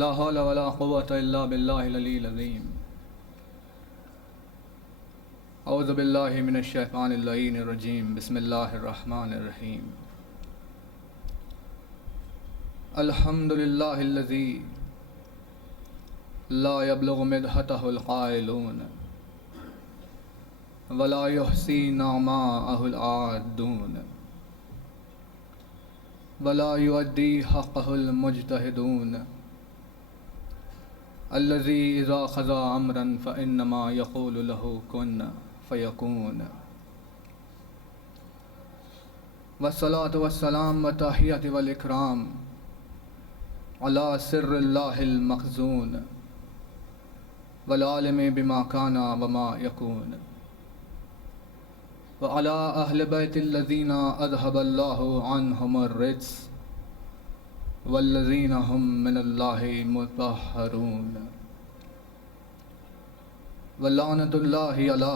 لا حول ولا قوة إلا بالله العلي العظيم. أعوذ بالله من الشيطان اللعين الرجيم. بسم الله الرحمن الرحيم. الحمد لله الذي لا يبلغ مدحته القائلون ولا يحصي نعماءه العادون ولا يؤدي حقه المجتهدون الذي إذا قضى أمرا فإنما يقول له كن فيكون. والصلاة والسلام والتحية والإكرام على سر الله المخزون والعالم بما كان وما يكون وعلى أهل بيت الذين أذهب الله عنهم الرجس والذين هم من الله مطهرون. ولعنة الله على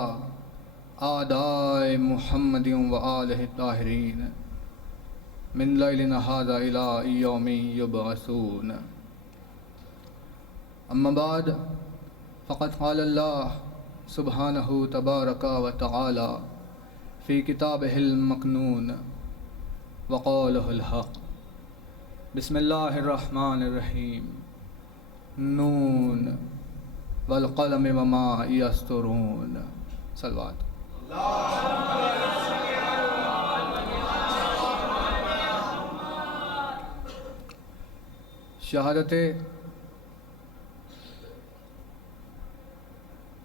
أعداء محمد وآله الطاهرين من ليلنا هذا إلى يوم يبعثون. أما بعد فقد قال الله سبحانه تبارك وتعالى في كتابه المكنون وقوله الحق. بسم الله الرحمن الرحيم. نون والقلم وما يسطرون. صلوات. شہادت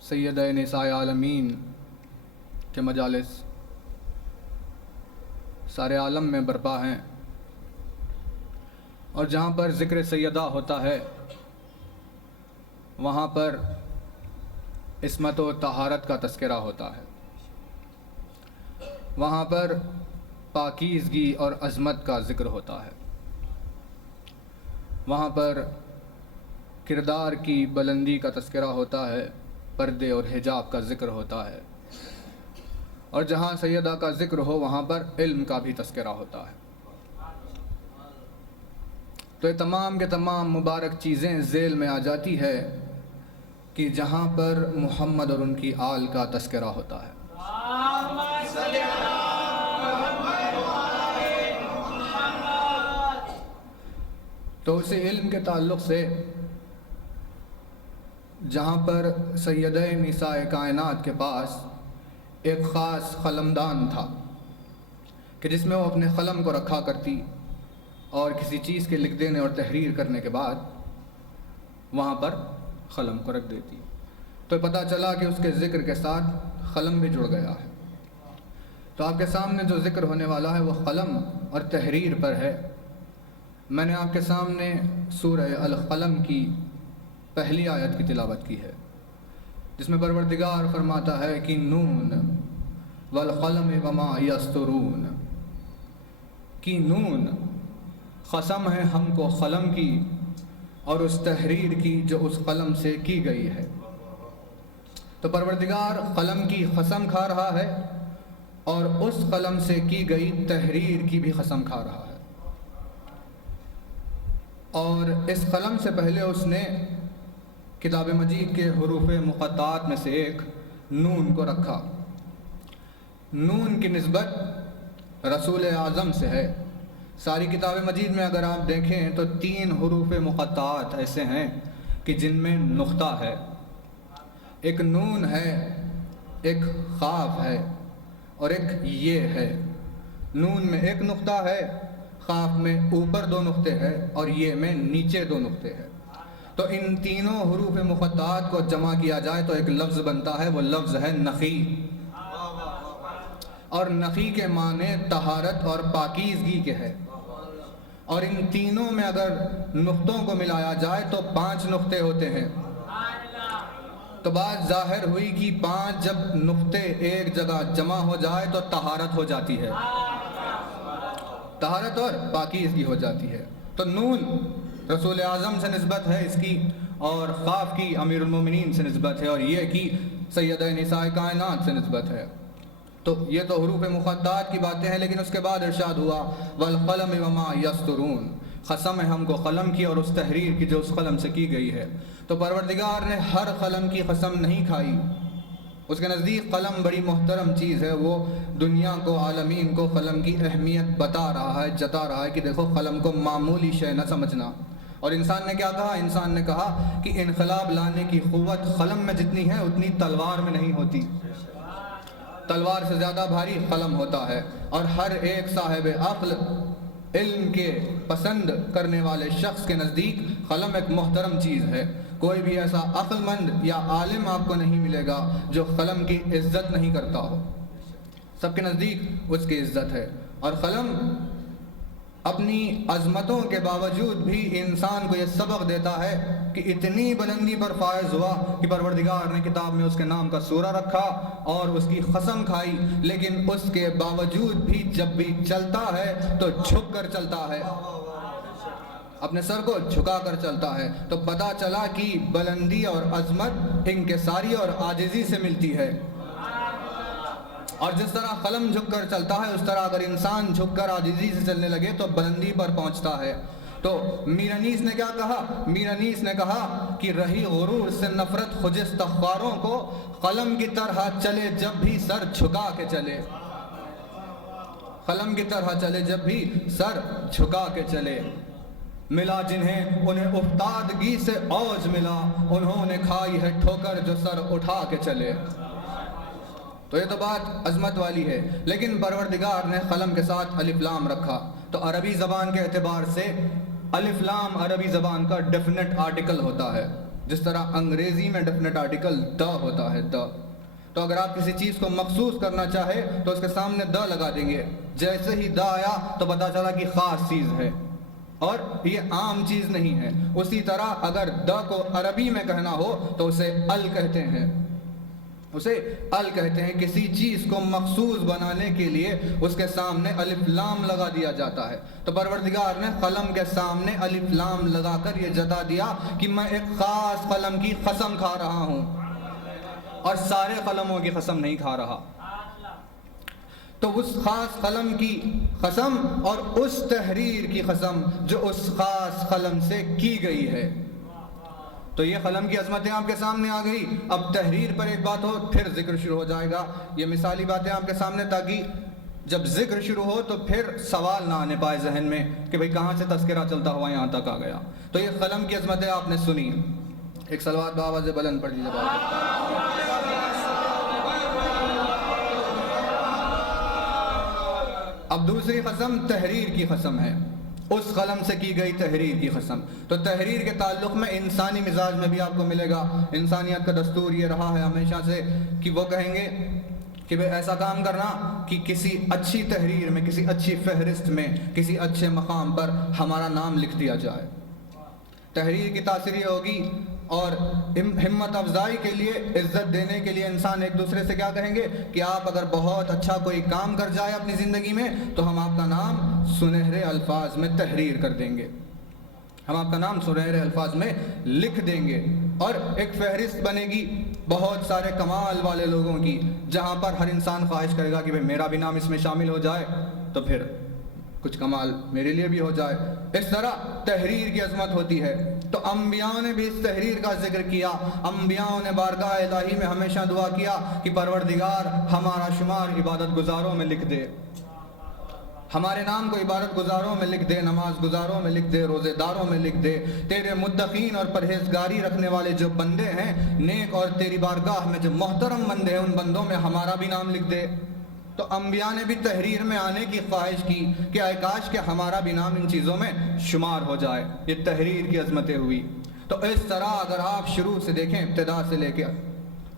سیدہ نساء عالمین کے مجالس سارے عالم میں برپا ہیں، اور جہاں پر ذکر سیدہ ہوتا ہے وہاں پر عصمت و طہارت کا تذکرہ ہوتا ہے، وہاں پر پاکیزگی اور عظمت کا ذکر ہوتا ہے، وہاں پر کردار کی بلندی کا تذکرہ ہوتا ہے، پردے اور حجاب کا ذکر ہوتا ہے، اور جہاں سیدہ کا ذکر ہو وہاں پر علم کا بھی تذکرہ ہوتا ہے۔ تو یہ تمام کے تمام مبارک چیزیں ذیل میں آ جاتی ہے کہ جہاں پر محمد اور ان کی آل کا تذکرہ ہوتا ہے۔ تو اسی علم کے تعلق سے جہاں پر سیدہ نساء کائنات کے پاس ایک خاص قلمدان تھا کہ جس میں وہ اپنے قلم کو رکھا کرتی اور کسی چیز کے لکھ دینے اور تحریر کرنے کے بعد وہاں پر قلم کو رکھ دیتی، تو پتہ چلا کہ اس کے ذکر کے ساتھ قلم بھی جڑ گیا ہے۔ تو آپ کے سامنے جو ذکر ہونے والا ہے وہ قلم اور تحریر پر ہے۔ میں نے آپ کے سامنے سورہ القلم کی پہلی آیت کی تلاوت کی ہے، جس میں پروردگار فرماتا ہے کہ نون والقلم وما یسطرون، کہ نون قسم ہے ہم کو قلم کی اور اس تحریر کی جو اس قلم سے کی گئی ہے۔ تو پروردگار قلم کی قسم کھا رہا ہے اور اس قلم سے کی گئی تحریر کی بھی قسم کھا رہا ہے، اور اس قلم سے پہلے اس نے کتاب مجید کے حروف مقطعات میں سے ایک نون کو رکھا۔ نون کی نسبت رسول اعظم سے ہے۔ ساری کتاب مجید میں اگر آپ دیکھیں تو 3 حروف مقطعات ایسے ہیں کہ جن میں نقطہ ہے، ایک نون ہے، ایک قاف ہے اور ایک یہ ہے۔ نون میں ایک نقطہ ہے، قاف میں اوپر 2 نقطے ہیں اور یہ میں نیچے 2 نقطے ہیں۔ تو ان تینوں حروف مقطعات کو جمع کیا جائے تو ایک لفظ بنتا ہے، وہ لفظ ہے نقی، اور نقی کے معنی طہارت اور پاکیزگی کے ہے، اور ان تینوں میں اگر نقطوں کو ملایا جائے تو 5 نقطے ہوتے ہیں۔ تو بات ظاہر ہوئی کہ 5 جب نقطے ایک جگہ جمع ہو جائے تو طہارت ہو جاتی ہے، طہارت اور پاکیزگی ہو جاتی ہے۔ تو نون رسول اعظم سے نسبت ہے اس کی، اور قاف کی امیر المومنین سے نسبت ہے، اور یہ کی سیدہ نساء کائنات سے نسبت ہے۔ تو یہ تو حروف مقطعات کی باتیں ہیں، لیکن اس کے بعد ارشاد ہوا والقلم وما یسطرون، قسم ہے ہم کو قلم کی اور اس تحریر کی جو اس قلم سے کی گئی ہے۔ تو پروردگار نے ہر قلم کی قسم نہیں کھائی، اس کے نزدیک قلم بڑی محترم چیز ہے، وہ دنیا کو، عالمین کو قلم کی اہمیت بتا رہا ہے، جتا رہا ہے کہ دیکھو قلم کو معمولی شے نہ سمجھنا۔ اور انسان نے کیا کہا؟ انسان نے کہا کہ انقلاب لانے کی قوت قلم میں جتنی ہے اتنی تلوار میں نہیں ہوتی، تلوار سے زیادہ بھاری قلم ہوتا ہے۔ اور ہر ایک صاحب عقل، علم کے پسند کرنے والے شخص کے نزدیک قلم ایک محترم چیز ہے۔ کوئی بھی ایسا عقل مند یا عالم آپ کو نہیں ملے گا جو قلم کی عزت نہیں کرتا ہو، سب کے نزدیک اس کی عزت ہے۔ اور قلم اپنی عظمتوں کے باوجود بھی انسان کو یہ سبق دیتا ہے کہ اتنی بلندی پر فائز ہوا کہ پروردگار نے کتاب میں اس کے نام کا سورہ رکھا اور اس کی قسم کھائی، لیکن اس کے باوجود بھی جب بھی چلتا ہے تو جھک کر چلتا ہے، اپنے سر کو جھکا کر چلتا ہے۔ تو پتہ چلا کہ بلندی اور عظمت انکساری اور عاجزی سے ملتی ہے۔ اور جس طرح قلم جھک کر چلتا ہے، اس طرح اگر انسان جھک کر عاجزی سے چلنے لگے تو بلندی پر پہنچتا ہے۔ تو میر انیس نے کیا کہا؟ میر انیس نے کہا کہ رہی غرور سے نفرت خجستہ خواروں کو، قلم کی طرح چلے جب بھی سر جھکا کے چلے، قلم کی طرح چلے جب بھی سر جھکا کے چلے۔ ملا جنہیں انہیں افتادگی سے اوج ملا، انہوں نے کھائی ہے ٹھوکر جو سر اٹھا کے چلے۔ تو یہ تو بات عظمت والی ہے، لیکن پروردگار نے قلم کے ساتھ الف لام رکھا۔ تو عربی زبان کے اعتبار سے الف لام عربی زبان کا ڈیفینٹ آرٹیکل ہوتا ہے، جس طرح انگریزی میں ڈیفینٹ آرٹیکل دا ہوتا ہے، دا۔ تو اگر آپ کسی چیز کو مخصوص کرنا چاہے تو اس کے سامنے دا لگا دیں گے، جیسے ہی دا آیا تو پتہ چلا کہ خاص چیز ہے اور یہ عام چیز نہیں ہے۔ اسی طرح اگر دا کو عربی میں کہنا ہو تو اسے ال کہتے ہیں، اسے ال کہتے ہیں۔ کسی چیز کو مخصوص بنانے کے لیے اس کے سامنے الف لام لگا دیا جاتا ہے۔ تو پروردگار نے قلم کے سامنے الف لام لگا کر یہ جتا دیا کہ میں ایک خاص قلم کی قسم کھا رہا ہوں اور سارے قلموں کی قسم نہیں کھا رہا۔ تو اس خاص قلم کی قسم اور اس تحریر کی قسم جو اس خاص قلم سے کی گئی ہے۔ تو یہ قلم کی عظمتیں آپ کے سامنے آ گئی۔ اب تحریر پر ایک بات ہو پھر ذکر شروع ہو جائے گا۔ یہ مثالی باتیں آپ کے سامنے تاکہ جب ذکر شروع ہو تو پھر سوال نہ آنے پائے ذہن میں کہ بھئی کہاں سے تذکرہ چلتا ہوا یہاں تک آ گیا۔ تو یہ قلم کی عظمتیں آپ نے سنی۔ ایک صلوات بآواز بلند پڑھ لیجیے۔ اب دوسری قسم تحریر کی قسم ہے، اس قلم سے کی گئی تحریر کی قسم۔ تو تحریر کے تعلق میں انسانی مزاج میں بھی آپ کو ملے گا، انسانیت کا دستور یہ رہا ہے ہمیشہ سے کہ وہ کہیں گے کہ بھئی ایسا کام کرنا کہ کسی اچھی تحریر میں، کسی اچھی فہرست میں، کسی اچھے مقام پر ہمارا نام لکھ دیا جائے۔ تحریر کی تاثیر یہ ہوگی اور ہمت افزائی کے لیے، عزت دینے کے لیے انسان ایک دوسرے سے کیا کہیں گے کہ آپ اگر بہت اچھا کوئی کام کر جائے اپنی زندگی میں تو ہم آپ کا نام سنہرے الفاظ میں تحریر کر دیں گے، ہم آپ کا نام سنہرے الفاظ میں لکھ دیں گے۔ اور ایک فہرست بنے گی بہت سارے کمال والے لوگوں کی، جہاں پر ہر انسان خواہش کرے گا کہ بھئی میرا بھی نام اس میں شامل ہو جائے تو پھر کچھ کمال میرے لیے بھی ہو جائے۔ اس طرح تحریر کی عظمت ہوتی ہے۔ تو انبیاء نے بھی اس تحریر کا ذکر کیا۔ انبیاء نے بارگاہ الہی میں ہمیشہ دعا کیا کہ پروردگار ہمارا شمار عبادت گزاروں میں لکھ دے، ہمارے نام کو عبادت گزاروں میں لکھ دے، نماز گزاروں میں لکھ دے، روزے داروں میں لکھ دے، تیرے متقین اور پرہیزگاری رکھنے والے جو بندے ہیں نیک اور تیری بارگاہ میں جو محترم بندے ہیں ان بندوں میں ہمارا بھی نام لکھ دے۔ تو انبیاء نے بھی تحریر میں آنے کی خواہش کی کہ اے کاش کہ ہمارا بھی نام ان چیزوں میں شمار ہو جائے۔ یہ تحریر کی عظمتیں ہوئی۔ تو اس طرح اگر آپ شروع سے دیکھیں، ابتدا سے لے کے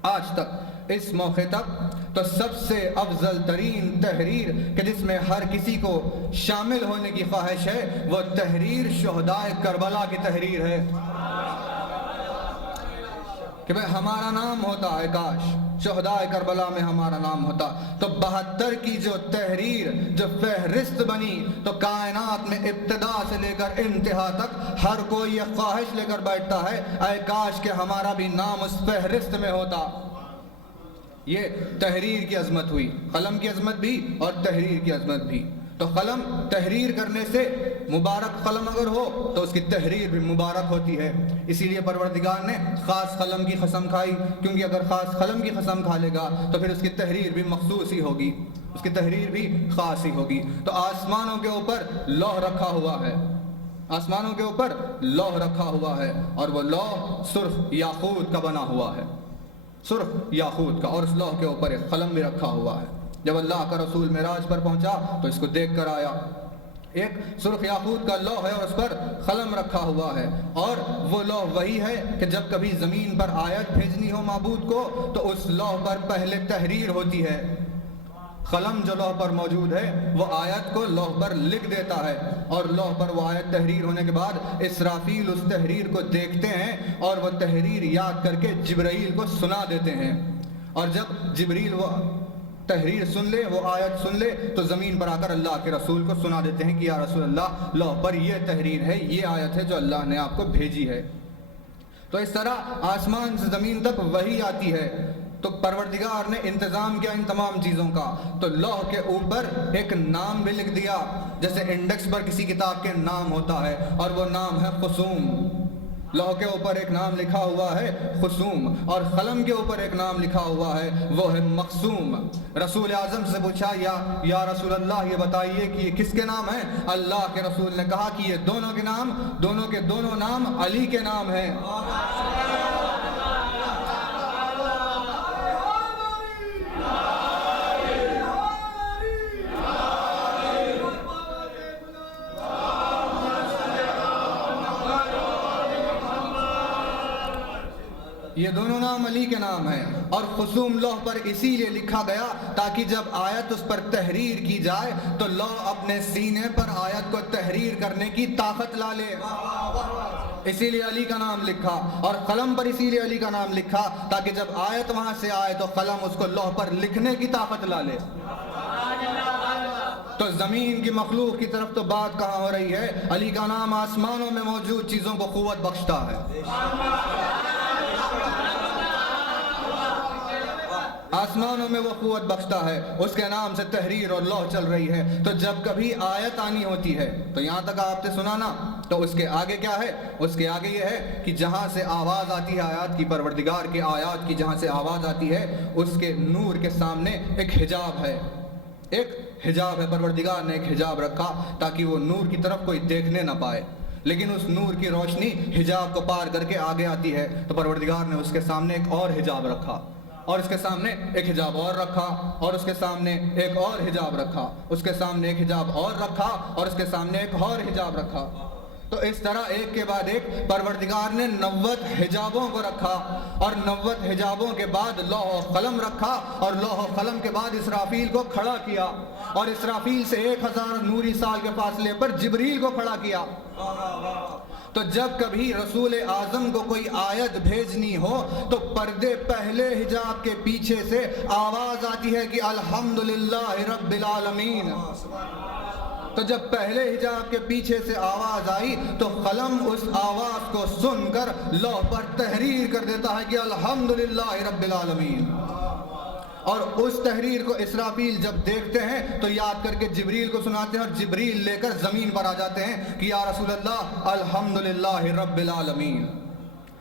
آج تک اس موقع تک، تو سب سے افضل ترین تحریر کہ جس میں ہر کسی کو شامل ہونے کی خواہش ہے وہ تحریر شہدائے کربلا کی تحریر ہے کہ بھئی ہمارا نام ہوتا ہے، کاش شہدائے کربلا میں ہمارا نام ہوتا۔ تو 72 کی جو تحریر، جو فہرست بنی، تو کائنات میں ابتدا سے لے کر انتہا تک ہر کوئی یہ خواہش لے کر بیٹھتا ہے اے کاش کہ ہمارا بھی نام اس فہرست میں ہوتا۔ یہ تحریر کی عظمت ہوئی، قلم کی عظمت بھی اور تحریر کی عظمت بھی۔ تو قلم تحریر کرنے سے مبارک قلم اگر ہو تو اس کی تحریر بھی مبارک ہوتی ہے۔ اسی لیے پروردگار نے خاص قلم کی قسم کھائی، کیونکہ اگر خاص قلم کی قسم کھا لے گا تو پھر اس کی تحریر بھی مخصوص ہی ہوگی، اس کی تحریر بھی خاص ہی ہوگی۔ تو آسمانوں کے اوپر لوح رکھا ہوا ہے، آسمانوں کے اوپر لوح رکھا ہوا ہے، اور وہ لوح سرخ یاقوت کا بنا ہوا ہے، سرخ یاقوت کا، اور اس لوح کے اوپر ایک قلم بھی رکھا ہوا ہے۔ جب اللہ کا رسول معراج پر پہنچا تو اس کو دیکھ کر آیا، ایک سرخ یاقوت کا لوح ہے اور اس پر قلم رکھا ہوا ہے، اور وہ لوح وہی ہے کہ جب کبھی زمین پر آیت بھیجنی ہو معبود کو تو اس لوح پر پہلے تحریر ہوتی ہے، قلم جو لوح پر موجود ہے وہ آیت کو لوح پر لکھ دیتا ہے، اور لوح پر وہ آیت تحریر ہونے کے بعد اسرافیل اس تحریر کو دیکھتے ہیں اور وہ تحریر یاد کر کے جبرائیل کو سنا دیتے ہیں، اور جب جبریل وہ تحریر سن لے، وہ آیت سن لے، تو زمین پر آ کر اللہ کے رسول کو سنا دیتے ہیں کہ یا رسول اللہ، لوح پر یہ تحریر ہے، یہ آیت ہے جو اللہ نے آپ کو بھیجی ہے۔ تو اس طرح آسمان سے زمین تک وحی آتی ہے۔ تو پروردگار نے انتظام کیا ان تمام چیزوں کا، تو لوح کے اوپر ایک نام بھی لکھ دیا، جیسے انڈیکس پر کسی کتاب کے نام ہوتا ہے، اور وہ نام ہے خصوم۔ لوح کے اوپر ایک نام لکھا ہوا ہے خصوم، اور قلم کے اوپر ایک نام لکھا ہوا ہے، وہ ہے مقسوم۔ رسول اعظم سے پوچھا یا رسول اللہ یہ بتائیے کہ یہ کس کے نام ہیں؟ اللہ کے رسول نے کہا کہ یہ دونوں کے دونوں نام علی کے نام ہیں۔ یہ دونوں نام علی کے نام ہیں، اور خصوم لوح پر اسی لیے لکھا گیا تاکہ جب آیت اس پر تحریر کی جائے تو لوح اپنے سینے پر آیت کو تحریر کرنے کی طاقت لا لے، اسی لیے علی کا نام لکھا، اور قلم پر اسی لیے علی کا نام لکھا تاکہ جب آیت وہاں سے آئے تو قلم اس کو لوح پر لکھنے کی طاقت لا لے۔ تو زمین کی مخلوق کی طرف تو بات کہاں ہو رہی ہے، علی کا نام آسمانوں میں موجود چیزوں کو قوت بخشتا ہے، آسمانوں میں وہ قوت بخشتا ہے، اس کے نام سے تحریر اور لوح چل رہی ہے۔ تو جب کبھی آیت آنی ہوتی ہے تو یہاں تک آپ نے سنا نا، تو اس کے آگے کیا ہے؟ اس کے آگے یہ ہے کہ جہاں سے آواز آتی ہے آیات کی، پروردگار کے آیات کی جہاں سے آواز آتی ہے، اس کے نور کے سامنے ایک حجاب ہے، ایک حجاب ہے، پروردگار نے ایک حجاب رکھا تاکہ وہ نور کی طرف کوئی دیکھنے نہ پائے، لیکن اس نور کی روشنی حجاب کو پار کر کے آگے آتی ہے، تو پروردگار نے اس کے سامنے ایک اور حجاب رکھا، اور اس کے سامنے ایک حجاب اور رکھا، اور اس کے سامنے ایک اور حجاب رکھا، اس کے سامنے ایک حجاب اور رکھا، اور اس کے سامنے ایک اور حجاب رکھا۔ تو اس طرح ایک کے بعد ایک پروردگار نے 90 حجابوں کو رکھا، اور 90 حجابوں کے بعد لوح و قلم رکھا، اور لوح و قلم کے بعد اسرافیل کو کھڑا کیا، اور اسرافیل سے 1000 نوری سال کے فاصلے پر جبریل کو کھڑا کیا۔ تو جب کبھی رسول اعظم کو کوئی آیت بھیجنی ہو تو پردے پہلے حجاب کے پیچھے سے آواز آتی ہے کہ الحمدللہ رب العالمین۔ تو جب پہلے حجاب کے پیچھے سے آواز آئی تو قلم اس آواز کو سن کر لوح پر تحریر کر دیتا ہے کہ الحمدللہ رب العالمین، اور اس تحریر کو اسرافیل جب دیکھتے ہیں تو یاد کر کے جبریل کو سناتے ہیں، اور جبریل لے کر زمین پر آ جاتے ہیں کہ یا رسول اللہ الحمدللہ رب العالمین۔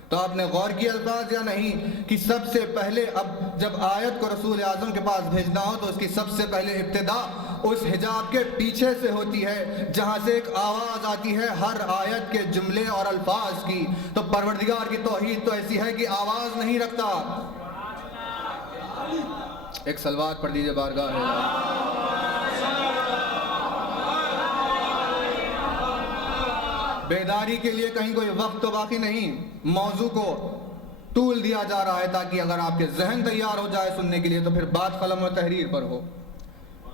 تو آپ نے غور کیا الفاظ یا نہیں کہ سب سے پہلے اب جب آیت کو رسول اعظم کے پاس بھیجنا ہو تو اس کی سب سے پہلے ابتدا اس حجاب کے پیچھے سے ہوتی ہے جہاں سے ایک آواز آتی ہے ہر آیت کے جملے اور الفاظ کی۔ تو پروردگار کی توحید تو ایسی ہے کہ آواز نہیں رکھتا۔ ایک صلوات پڑھ دیجئے بارگاہ ہے۔ بیداری کے لیے کہیں کوئی وقت تو باقی نہیں، موضوع کو طول دیا جا رہا ہے تاکہ اگر آپ کے ذہن تیار ہو جائے سننے کے لیے تو پھر بات قلم و تحریر پر ہو۔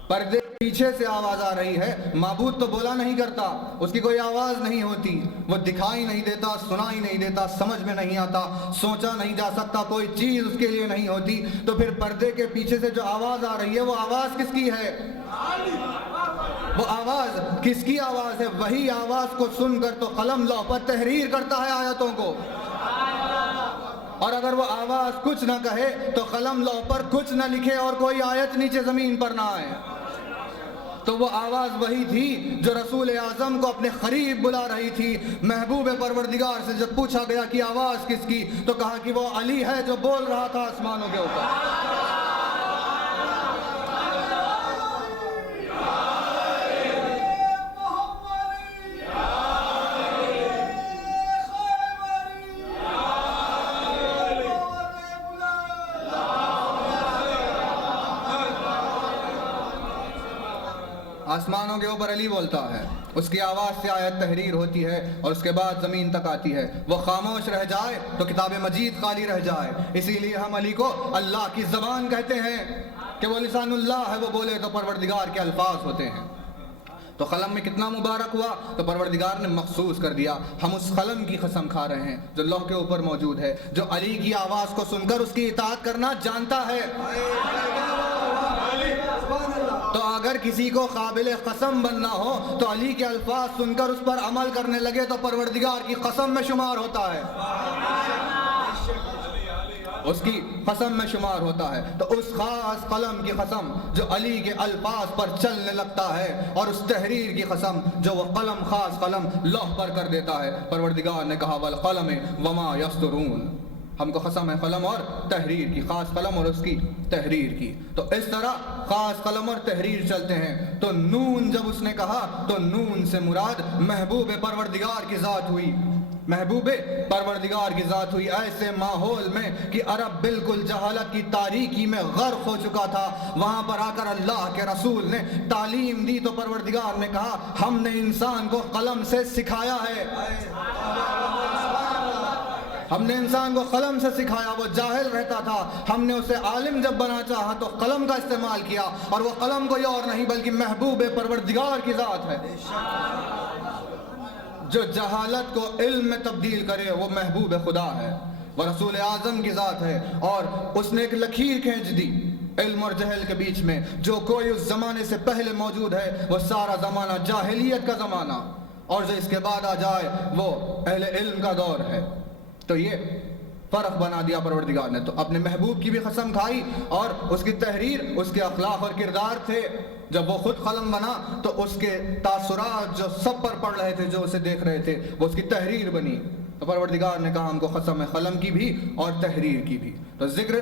پردے پیچھے سے آواز آ رہی ہے، معبود تو بولا نہیں کرتا، اس کی کوئی آواز نہیں ہوتی، وہ دکھائی نہیں دیتا، سنائی نہیں دیتا، سمجھ میں نہیں آتا، سوچا نہیں جا سکتا، کوئی چیز اس کے لیے نہیں ہوتی، تو پھر پردے کے پیچھے سے جو آواز آ رہی ہے وہ آواز کس کی ہے؟ وہ آواز کس کی آواز ہے؟ وہی آواز کو سن کر تو قلم لوح پر تحریر کرتا ہے آیتوں کو، اور اگر وہ آواز کچھ نہ کہے تو قلم لوح پر کچھ نہ لکھے اور کوئی آیت نیچے زمین پر نہ آئے۔ تو وہ آواز وہی تھی جو رسول اعظم کو اپنے قریب بلا رہی تھی۔ محبوب پروردگار سے جب پوچھا گیا کہ آواز کس کی، تو کہا کہ وہ علی ہے جو بول رہا تھا آسمانوں کے اوپر۔ آسمانوں کے اوپر علی بولتا ہے، اس کی آواز سے آیت تحریر ہوتی ہے اور اس کے بعد زمین تک آتی ہے۔ وہ خاموش رہ جائے تو کتاب مجید خالی رہ جائے۔ اسی لیے ہم علی کو اللہ کی زبان کہتے ہیں کہ وہ لسان اللہ ہے، وہ بولے تو پروردگار کے الفاظ ہوتے ہیں۔ تو قلم میں کتنا مبارک ہوا، تو پروردگار نے مخصوص کر دیا۔ ہم اس قلم کی قسم کھا رہے ہیں جو لوح کے اوپر موجود ہے، جو علی کی آواز کو سن کر اس کی اطاعت کرنا جانتا ہے۔ تو اگر کسی کو قابل قسم بننا ہو تو علی کے الفاظ سن کر اس پر عمل کرنے لگے تو پروردگار کی قسم میں شمار ہوتا ہے، اس کی قسم میں شمار ہوتا ہے۔ تو اس خاص قلم کی قسم جو علی کے الفاظ پر چلنے لگتا ہے، اور اس تحریر کی قسم جو وہ قلم خاص قلم لوح پر کر دیتا ہے۔ پروردگار نے کہا والقلم وما یسطرون، ہم کو قسم ہے قلم اور تحریر کی، خاص قلم اور اس کی تحریر کی۔ تو اس طرح خاص قلم اور تحریر چلتے ہیں۔ تو نون جب اس نے کہا تو نون سے مراد محبوب پروردگار کی ذات ہوئی، محبوب پروردگار کی ذات ہوئی۔ ایسے ماحول میں کہ عرب بالکل جہالت کی تاریکی میں غرق ہو چکا تھا، وہاں پر آ کر اللہ کے رسول نے تعلیم دی تو پروردگار نے کہا ہم نے انسان کو قلم سے سکھایا ہے، ہم نے انسان کو قلم سے سکھایا۔ وہ جاہل رہتا تھا، ہم نے اسے عالم جب بنا چاہا تو قلم کا استعمال کیا، اور وہ قلم کوئی اور نہیں بلکہ محبوب پروردگار کی ذات ہے۔ جو جہالت کو علم میں تبدیل کرے وہ محبوب خدا ہے، وہ رسول اعظم کی ذات ہے، اور اس نے ایک لکیر کھینچ دی علم اور جہل کے بیچ میں۔ جو کوئی اس زمانے سے پہلے موجود ہے وہ سارا زمانہ جاہلیت کا زمانہ، اور جو اس کے بعد آ جائے وہ اہل علم کا دور ہے۔ تو یہ فرق بنا دیا پروردگار نے۔ تو اپنے محبوب کی بھی قسم کھائی، اور اس کی تحریر، اس کے اخلاق اور کردار تھے۔ جب وہ خود قلم بنا تو اس کے تاثرات جو سب پر پڑ رہے تھے، جو اسے دیکھ رہے تھے، وہ اس کی تحریر بنی۔ تو پروردگار نے کہا ہم کو قسم ہے قلم کی بھی اور تحریر کی بھی۔ تو ذکر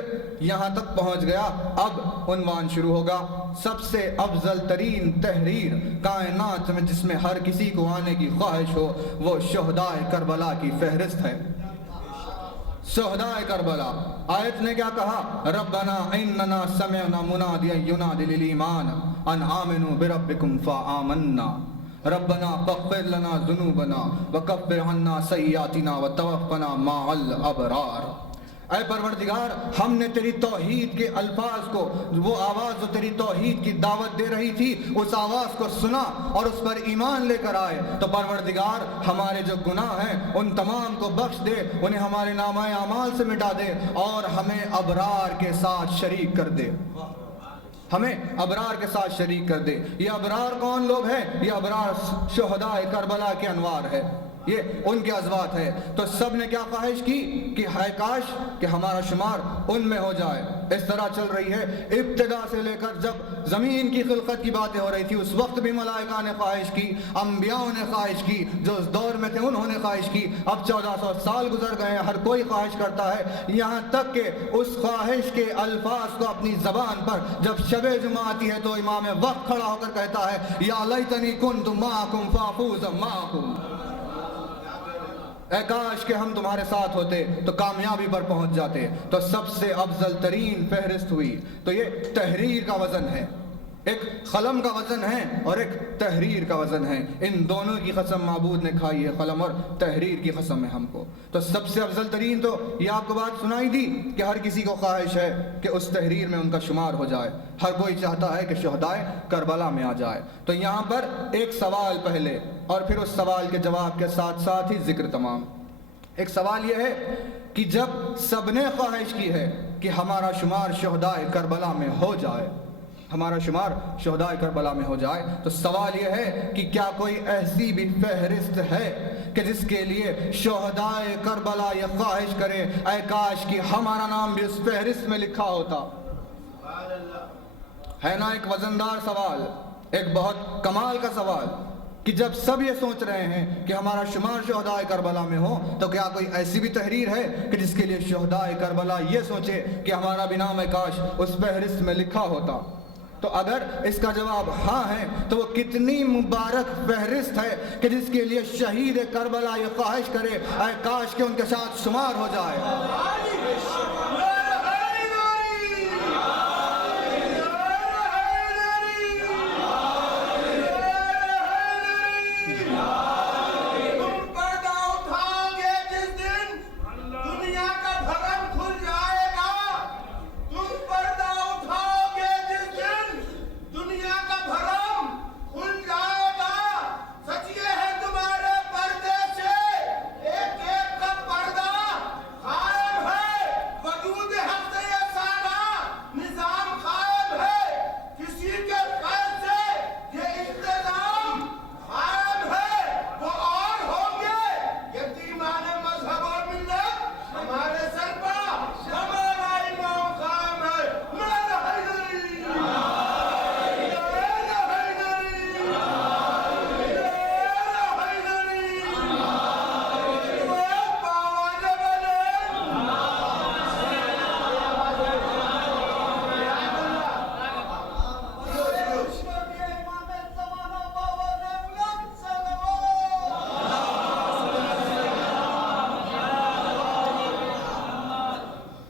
یہاں تک پہنچ گیا۔ اب عنوان شروع ہوگا، سب سے افضل ترین تحریر کائنات میں جس میں ہر کسی کو آنے کی خواہش ہو، وہ شہدائے کربلا کی فہرست ہے۔ شہدائے کربلا، آیت نے کیا کہا؟ ربنا اننا سمعنا منادیا ینادی للایمان ان آمنوا بربکم فآمنا ربنا فاغفر لنا ذنوبنا وکفر عنا سیئاتنا وتوفنا مع الابرار۔ اے پروردگار، ہم نے تیری توحید کے الفاظ کو، وہ آواز جو تیری توحید کی دعوت دے رہی تھی، اس آواز کو سنا اور اس پر ایمان لے کر آئے۔ تو پروردگار ہمارے جو گناہ ہیں ان تمام کو بخش دے، انہیں ہمارے نامہ اعمال سے مٹا دے، اور ہمیں ابرار کے ساتھ شریک کر دے، ہمیں ابرار کے ساتھ شریک کر دے۔ یہ ابرار کون لوگ ہیں؟ یہ ابرار شہدائے کربلا کے انوار ہے، یہ ان کے ازواج ہے۔ تو سب نے کیا خواہش کی کہ ہائے کاش کہ ہمارا شمار ان میں ہو جائے۔ اس طرح چل رہی ہے ابتدا سے لے کر جب زمین کی خلقت کی باتیں ہو رہی تھی، اس وقت بھی ملائکہ نے خواہش کی، انبیاء نے خواہش کی، جو اس دور میں تھے انہوں نے خواہش کی۔ اب 1400 سال گزر گئے ہیں، ہر کوئی خواہش کرتا ہے، یہاں تک کہ اس خواہش کے الفاظ کو اپنی زبان پر جب شب جمعہ آتی ہے تو امام وقت کھڑا ہو کر کہتا ہے یا لیتنی کنت معکم فافوز معکم، اے کاش کہ ہم تمہارے ساتھ ہوتے تو کامیابی پر پہنچ جاتے۔ تو سب سے افضل ترین فہرست ہوئی۔ تو یہ تحریر کا وزن ہے، ایک قلم کا وزن ہے اور ایک تحریر کا وزن ہے۔ ان دونوں کی قسم معبود نے کھائی ہے، قلم اور تحریر کی قسم ہے ہم کو۔ تو سب سے افضل ترین، تو یہ آپ کو بات سنائی دی کہ ہر کسی کو خواہش ہے کہ اس تحریر میں ان کا شمار ہو جائے، ہر کوئی چاہتا ہے کہ شہدائے کربلا میں آ جائے۔ تو یہاں پر ایک سوال پہلے، اور پھر اس سوال کے جواب کے ساتھ ساتھ ہی ذکر تمام۔ ایک سوال یہ ہے کہ جب سب نے خواہش کی ہے کہ ہمارا شمار شہدائے کربلا میں ہو جائے، ہمارا شمار شہدائے کربلا میں ہو جائے، تو سوال یہ ہے کہ کیا کوئی ایسی بھی فہرست ہے کہ جس کے لیے شہدائے کربلا یہ خواہش کرے اے کاش کہ ہمارا نام بھی اس فہرست میں لکھا ہوتا؟ ہے نا ایک وزندار سوال، ایک بہت کمال کا سوال کہ جب سب یہ سوچ رہے ہیں کہ ہمارا شمار شہداء کربلا میں ہو، تو کیا کوئی ایسی بھی تحریر ہے کہ جس کے لیے شہداء کربلا یہ سوچے کہ ہمارا بھی نام کاش اس فہرست میں لکھا ہوتا؟ تو اگر اس کا جواب ہاں ہے تو وہ کتنی مبارک فہرست ہے کہ جس کے لیے شہید کربلا یہ خواہش کرے اے کاش کہ ان کے ساتھ شمار ہو جائے۔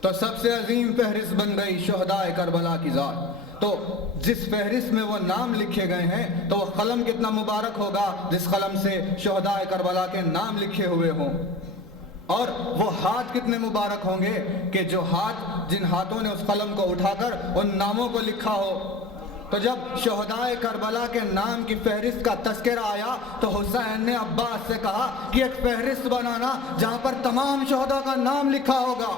تو سب سے عظیم فہرست بن گئی شہداء کربلا کی ذات۔ تو جس فہرست میں وہ نام لکھے گئے ہیں تو وہ قلم کتنا مبارک ہوگا جس قلم سے شہداء کربلا کے نام لکھے ہوئے ہوں، اور وہ ہاتھ کتنے مبارک ہوں گے کہ جو ہاتھ جن ہاتھوں نے اس قلم کو اٹھا کر ان ناموں کو لکھا ہو۔ تو جب شہداء کربلا کے نام کی فہرست کا تذکرہ آیا تو حسین نے عباس سے کہا کہ ایک فہرست بنانا جہاں پر تمام شہداء کا نام لکھا ہوگا۔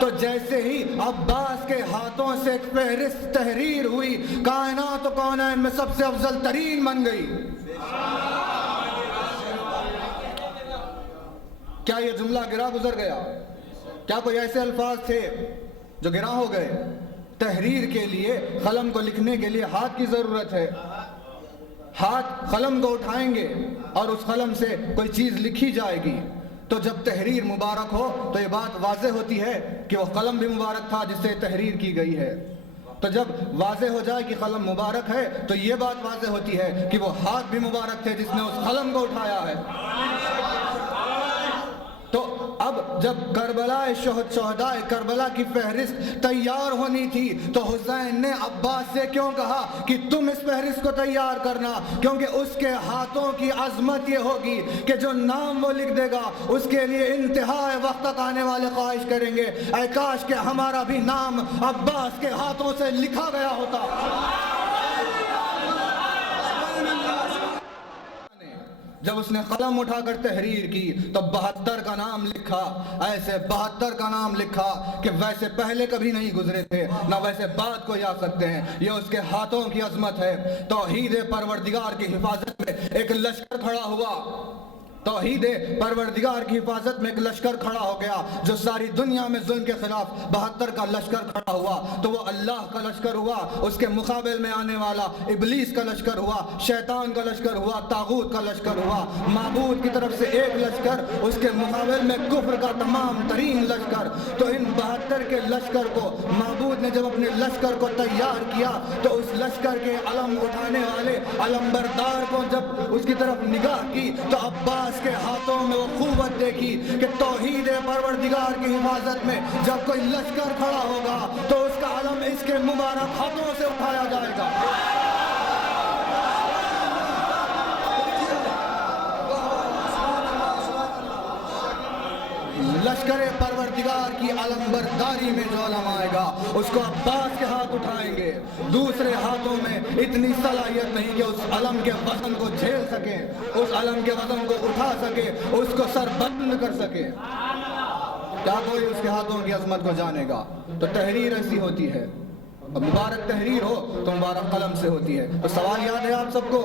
تو جیسے ہی عباس کے ہاتھوں سے ایک فہرست تحریر ہوئی، کائنات و کونین میں سب سے افضل ترین بن گئی۔ کیا یہ جملہ گرا گزر گیا؟ کیا کوئی ایسے الفاظ تھے جو گرا ہو گئے؟ تحریر کے لیے، قلم کو لکھنے کے لیے ہاتھ کی ضرورت ہے۔ ہاتھ قلم کو اٹھائیں گے اور اس قلم سے کوئی چیز لکھی جائے گی۔ تو جب تحریر مبارک ہو تو یہ بات واضح ہوتی ہے کہ وہ قلم بھی مبارک تھا جس سے تحریر کی گئی ہے۔ تو جب واضح ہو جائے کہ قلم مبارک ہے تو یہ بات واضح ہوتی ہے کہ وہ ہاتھ بھی مبارک تھے جس نے اس قلم کو اٹھایا ہے۔ تو اب جب شہداء کربلا کی فہرست تیار ہونی تھی تو حسین نے عباس سے کیوں کہا کہ تم اس فہرست کو تیار کرنا؟ کیونکہ اس کے ہاتھوں کی عظمت یہ ہوگی کہ جو نام وہ لکھ دے گا اس کے لیے انتہائی وقت تک آنے والے خواہش کریں گے اے کاش کہ ہمارا بھی نام عباس کے ہاتھوں سے لکھا گیا ہوتا۔ جب اس نے قلم اٹھا کر تحریر کی تو 72 کا نام لکھا، ایسے 72 کا نام لکھا کہ ویسے پہلے کبھی نہیں گزرے تھے نہ ویسے بعد کو جا سکتے ہیں۔ یہ اس کے ہاتھوں کی عظمت ہے۔ توحید پروردگار کی حفاظت میں ایک لشکر کھڑا ہوا، توحید پروردگار کی حفاظت میں ایک لشکر کھڑا ہو گیا جو ساری دنیا میں ظلم کے خلاف 72 کا لشکر کھڑا ہوا۔ تو وہ اللہ کا لشکر ہوا، اس کے مقابل میں آنے والا ابلیس کا لشکر ہوا، شیطان کا لشکر ہوا، طاغوت کا لشکر ہوا، معبود کی طرف سے ایک لشکر، اس کے مقابل میں کفر کا تمام ترین لشکر۔ تو ان 72 کے لشکر کو معبود نے جب اپنے لشکر کو تیار کیا تو اس لشکر کے علم اٹھانے والے علمبردار کو جب اس کی طرف نگاہ کی تو عباس کے ہاتھوں میں وہ قوت دیکھی کہ توحید پروردگار کی حفاظت میں جب کوئی لشکر کھڑا ہوگا تو اس کا علم اس کے مبارک ہاتھوں سے اٹھایا جائے گا۔ لشکر پروردگار کی علمبرداری میں جو علم آئے گا اس کو عباس کے ہاتھ اٹھائیں گے۔ دوسرے ہاتھوں میں اتنی صلاحیت نہیں کہ اس علم کے وزن کو جھیل سکیں، اس علم کے وزن کو اٹھا سکے، اس کو سر بلند کر سکے۔ کیا کوئی اس کے ہاتھوں کی عظمت کو جانے گا؟ تو تحریر ایسی ہوتی ہے، مبارک تحریر ہو تو مبارک قلم سے ہوتی ہے۔ تو سوال یاد ہے آپ سب کو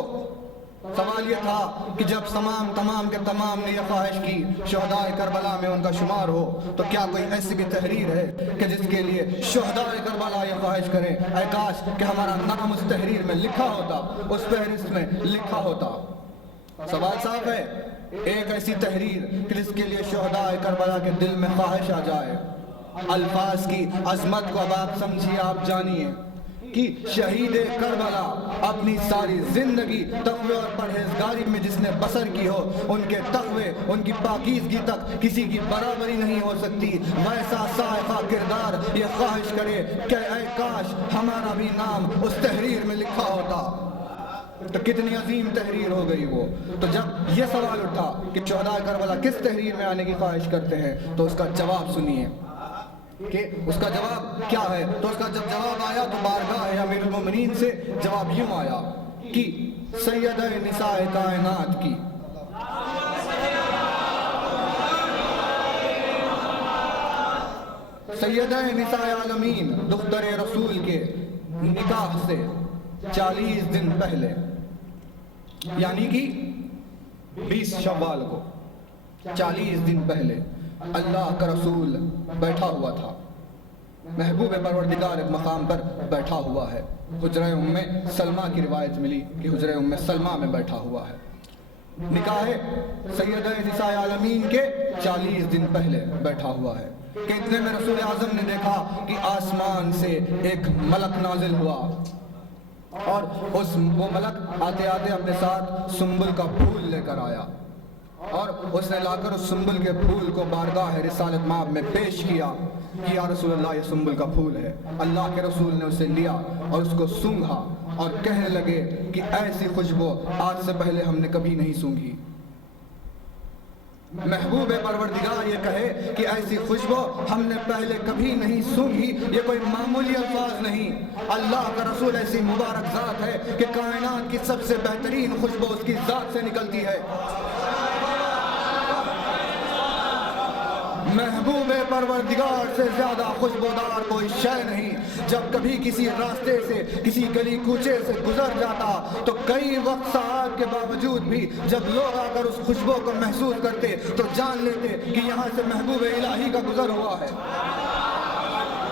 سوال یہ تھا کہ جب تمام کے تمام نے یہ خواہش کی شہداء کربلا میں ان کا شمار ہو، تو کیا کوئی ایسی بھی تحریر ہے کہ جس کے لیے شہداء کربلا یہ خواہش کریں اے کاش کہ ہمارا نام اس تحریر میں لکھا ہوتا، اس فہرست میں لکھا ہوتا؟ سوال صاف ہے، ایک ایسی تحریر کہ جس کے لیے شہداء کربلا کے دل میں خواہش آ جائے۔ الفاظ کی عظمت کو اب آپ سمجھیے، آپ جانیے کہ شہید کربلا اپنی ساری زندگی تقوی اور پرہیزگاری میں جس نے بسر کی ہو، ان کے تقوی، ان کی پاکیزگی تک کسی کی برابری نہیں ہو سکتی۔ ویسا صائقہ کردار یہ خواہش کرے کہ اے کاش ہمارا بھی نام اس تحریر میں لکھا ہوتا، تو کتنی عظیم تحریر ہو گئی وہ۔ تو جب یہ سوال اٹھا کہ شہداء کربلا کس تحریر میں آنے کی خواہش کرتے ہیں، تو اس کا جواب سنیے کہ اس کا جواب کیا ہے۔ تو اس کا جب جواب آیا تو بارگاہ امیر المومنین سے جواب یوں آیا کہ سیدہ نساء کائنات کی سیدہ نساء عالمین دختر رسول کے نکاح سے 40 دن پہلے، یعنی کہ 20 شوال کو 40 دن پہلے اللہ کا رسول بیٹھا ہوا تھا، محبوب پروردگار ایک مقام پر بیٹھا ہوا ہے۔ حجرہ ام سلمہ کی روایت ملی کہ حجرہ ام سلمہ میں بیٹھا ہوا ہے، نکاح سیدہ نساء عالمین کے 40 دن پہلے بیٹھا ہوا ہے کہ اتنے میں رسول اعظم نے دیکھا کہ آسمان سے ایک ملک نازل ہوا، اور وہ ملک آتے آتے اپنے ساتھ سنبل کا پھول لے کر آیا، اور اس نے لا کر اس سنبل کے پھول کو بارگاہ رسالت مآب میں پیش کیا کہ یا رسول اللہ یہ سنبل کا پھول ہے۔ اللہ کے رسول نے اسے لیا اور اس کو سونگھا اور کہنے لگے کہ ایسی خوشبو آج سے پہلے ہم نے کبھی نہیں سونگھی۔ محبوب پروردگار یہ کہے کہ ایسی خوشبو ہم نے پہلے کبھی نہیں سونگھی، یہ کوئی معمولی الفاظ نہیں۔ اللہ کا رسول ایسی مبارک ذات ہے کہ کائنات کی سب سے بہترین خوشبو اس کی ذات سے نکلتی ہے۔ محبوب پروردگار سے زیادہ خوشبودار کوئی شے نہیں۔ جب کبھی کسی راستے سے، کسی گلی کوچے سے گزر جاتا تو کئی وقت ساعات کے باوجود بھی جب لوگ آ کر اس خوشبو کو محسوس کرتے تو جان لیتے کہ یہاں سے محبوب الہی کا گزر ہوا ہے،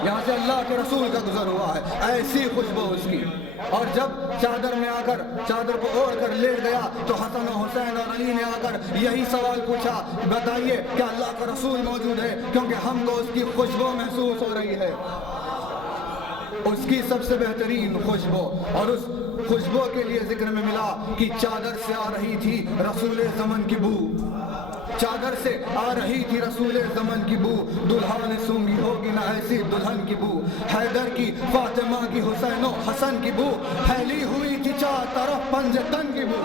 یہاں سے اللہ کے رسول کا گزر ہوا ہے، ایسی خوشبو اس کی۔ اور جب چادر میں آ کر چادر کو اوڑھ کر لیٹ گیا تو حسن و حسین اور علی نے آ کر یہی سوال پوچھا، بتائیے کیا اللہ کا رسول موجود ہے، کیونکہ ہم کو اس کی خوشبو محسوس ہو رہی ہے، اس کی سب سے بہترین خوشبو۔ اور اس خوشبو کے لیے ذکر میں ملا کہ چادر سے آ رہی تھی رسول زمن کی بو، چادر سے آ رہی تھی رسول زمن کی بو، دلہا نے سونگھی ہوگی نہ ایسی دلہن کی بو، حیدر کی، فاطمہ کی، حسین و حسن کی بو، پھیلی ہوئی تھی چار طرف پنجتن کی بو۔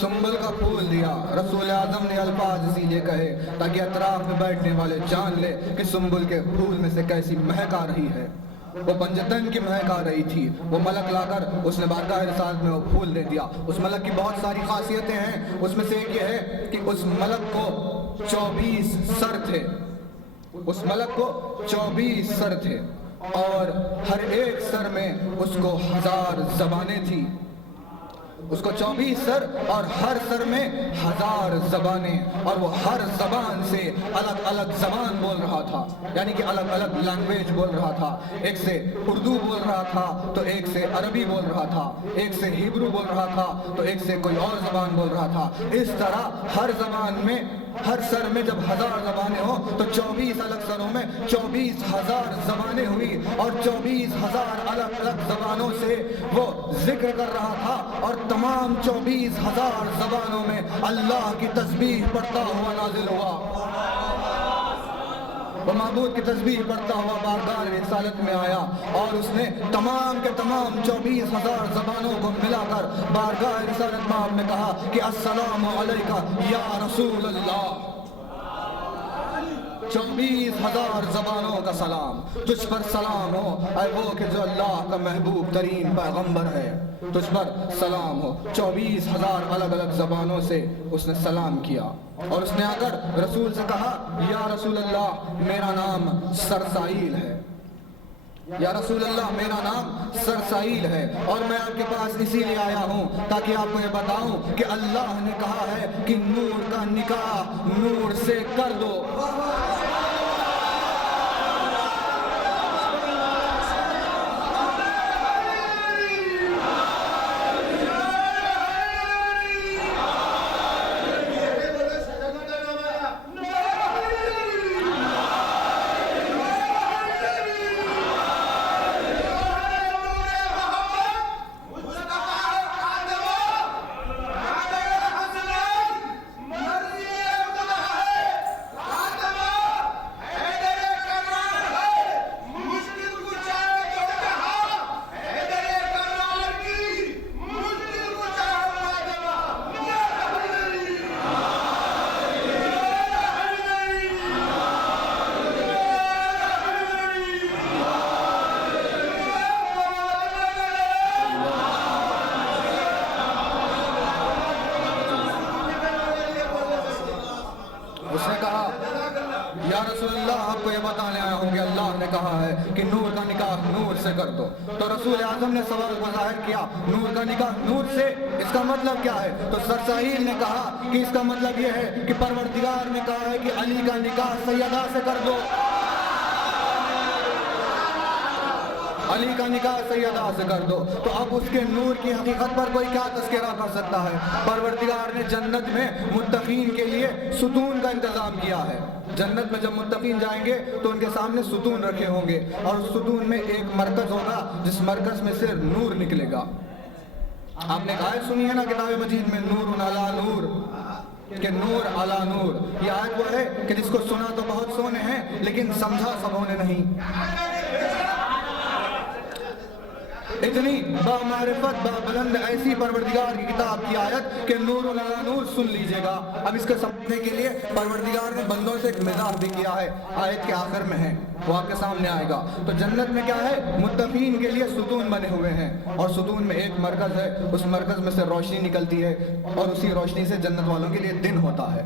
سنبل کا پھول دیا، رسول اعظم نے الفاظ اسی لیے کہے تاکہ اطراف میں بیٹھنے والے جان لے کہ سنبل کے پھول میں سے کیسی مہک آ رہی ہے۔ وہ پنجتن کی مہک آ رہی تھی۔ وہ ملک لا کر اس نے بارگاہ رسالت میں وہ پھول دے دیا۔ اس ملک کی بہت ساری خاصیتیں ہیں، اس میں سے ایک یہ ہے کہ اس ملک کو 24 سر تھے، اس ملک کو 24 سر تھے، اور ہر ایک سر میں اس کو 1000 زبانیں تھیں۔ اس کو 24 سر اور ہر سر میں 1000 زبانیں، اور وہ ہر زبان سے الگ الگ زبان بول رہا تھا، یعنی کہ الگ الگ لینگویج بول رہا تھا۔ ایک سے اردو بول رہا تھا تو ایک سے عربی بول رہا تھا، ایک سے ہیبرو بول رہا تھا تو ایک سے کوئی اور زبان بول رہا تھا۔ اس طرح ہر زبان میں ہر سر میں جب 1000 زبانیں ہوں تو 24 الگ سروں میں 24,000 زبانیں ہوئی، اور 24,000 الگ الگ زبانوں سے وہ ذکر کر رہا تھا، اور تمام 24,000 زبانوں میں اللہ کی تسبیح پڑھتا ہوا نازل ہوا۔ وہ معبود کی تسبیح پڑھتا ہوا بارگاہ رسالت میں آیا، اور اس نے تمام کے تمام 24,000 زبانوں کو ملا کر بارگاہ رسالت میں آپ نے کہا کہ السلام علیکہ یا رسول اللہ۔ 24,000 زبانوں کا سلام، تجھ پر سلام ہو اے وہ کہ جو اللہ کا محبوب ترین پیغمبر ہے، تجھ پر سلام ہو۔ 24,000 الگ الگ زبانوں سے اس نے سلام کیا، اور اس نے آ کر رسول سے کہا یا رسول اللہ میرا نام سرسائیل ہے، یا رسول اللہ میرا نام سرسائیل ہے، اور میں آپ کے پاس اسی لیے آیا ہوں تاکہ آپ کو یہ بتاؤں کہ اللہ نے کہا ہے کہ نور کا نکاح نور سے کر دو۔ اس نے کہا یا رسول اللہ آپ کو یہ بتانے آیا ہوں کہ اللہ نے کہا ہے کہ نور کا نکاح نور سے کر دو۔ تو رسول اعظم نے سوال کو ظاہر کیا نور کا نکاح نور سے، اس کا مطلب کیا ہے؟ تو سرسائیل نے کہا کہ اس کا مطلب یہ ہے کہ پروردگار نے کہا ہے کہ علی کا نکاح سیدہ سے کر دو، علی کا نکاح سیدہ سے کر دو۔ تو اب اس کے نور کی حقیقت پر کوئی کیا تذکرہ کر سکتا ہے؟ پروردگار نے جنت میں متقین کے لیے ستون کا انتظام کیا ہے۔ جنت میں جب متقین جائیں گے تو ان کے سامنے ستون رکھے ہوں گے، اور اس ستون میں ایک مرکز ہوگا جس مرکز میں سے نور نکلے گا۔ آپ نے آیت سنی ہے نا کتاب مجید میں نور علی نور، کہ نور علی نور، یہ آیت وہ ہے کہ جس کو سنا تو بہت سونے ہیں لیکن سمجھا سبوں نے نہیں۔ اتنی بامعرفت بلند ایسی پروردگار کی کتاب کی آیت کہ نور علی نور سن لیجئے گا۔ اب اس کو سمجھنے کے لیے پروردگار نے بندوں سے ایک مزاح بھی کیا ہے، آیت کے آخر میں ہے، وہ آپ کے سامنے آئے گا۔ تو جنت میں کیا ہے؟ متقین کے لیے ستون بنے ہوئے ہیں، اور ستون میں ایک مرکز ہے، اس مرکز میں سے روشنی نکلتی ہے، اور اسی روشنی سے جنت والوں کے لیے دن ہوتا ہے،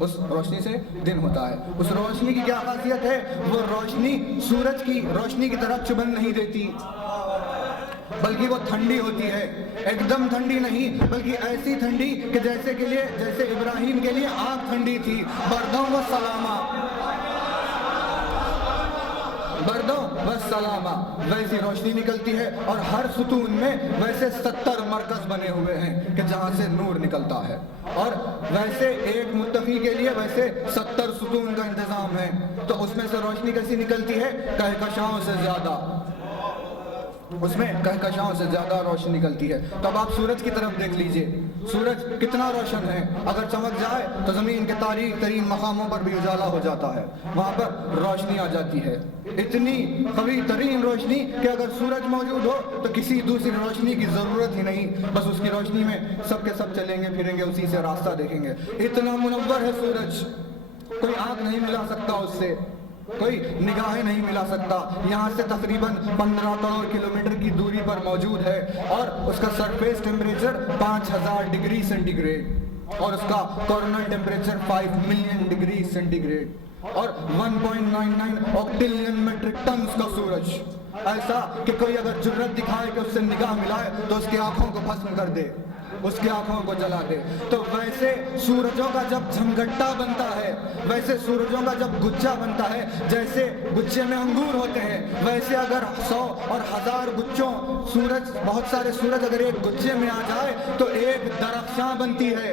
اس روشنی سے دن ہوتا ہے۔ اس روشنی کی کیا خاصیت ہے؟ وہ روشنی سورج کی روشنی کی طرح چبھن نہیں دیتی، بلکہ وہ ٹھنڈی ہوتی ہے، ایک دم ٹھنڈی نہیں بلکہ ایسی ٹھنڈی کہ جیسے ابراہیم کے لیے آگ ٹھنڈی تھی، بردوں و سلامہ، بردوں و سلامہ، ویسی روشنی نکلتی ہے۔ اور ہر ستون میں ویسے 70 مرکز بنے ہوئے ہیں کہ جہاں سے نور نکلتا ہے، اور ویسے ایک متقی کے لیے ویسے 70 ستون کا انتظام ہے۔ تو اس میں سے روشنی کیسی نکلتی ہے؟ کہکشاؤں سے زیادہ، اس میں کہکشاؤں سے زیادہ روشنی نکلتی ہے۔ تو اب آپ سورج کی طرف دیکھ لیجئے، سورج کتنا روشن ہے، اگر چمک جائے تو زمین کے تاریک ترین مقاموں پر بھی اجالا ہو جاتا ہے، وہاں پر روشنی آ جاتی ہے، اتنی قوی ترین روشنی کہ اگر سورج موجود ہو تو کسی دوسری روشنی کی ضرورت ہی نہیں، بس اس کی روشنی میں سب کے سب چلیں گے پھریں گے، اسی سے راستہ دیکھیں گے۔ اتنا منور ہے سورج، کوئی آنکھ نہیں ملا سکتا اس سے، کوئی نگاہیں نہیں ملا سکتا۔ یہاں سے تقریباً 15 کروڑ کلومیٹر کی دوری پر موجود ہے، اور اس کا surface temperature 5000 degree centigrade, اور اس کا corner temperature 5 million degree centigrade, اور 1.99 آکٹیلین میٹرک ٹنز کا سورج، ایسا کہ کوئی اگر جرت دکھائے کہ اس سے نگاہ ملائے تو اس کی آنکھوں کو بھسم کر دے، اس کی آنکھوں کو جلا دے۔ تو ویسے سورجوں کا جب جھمگٹا بنتا ہے، ویسے سورجوں کا جب گچھا بنتا ہے، جیسے گچھے میں انگور ہوتے ہیں، ویسے اگر 100 اور 1000 گچھوں سورج، بہت سارے سورج اگر ایک گچھے میں آ جائے تو ایک درخشاں بنتی ہے،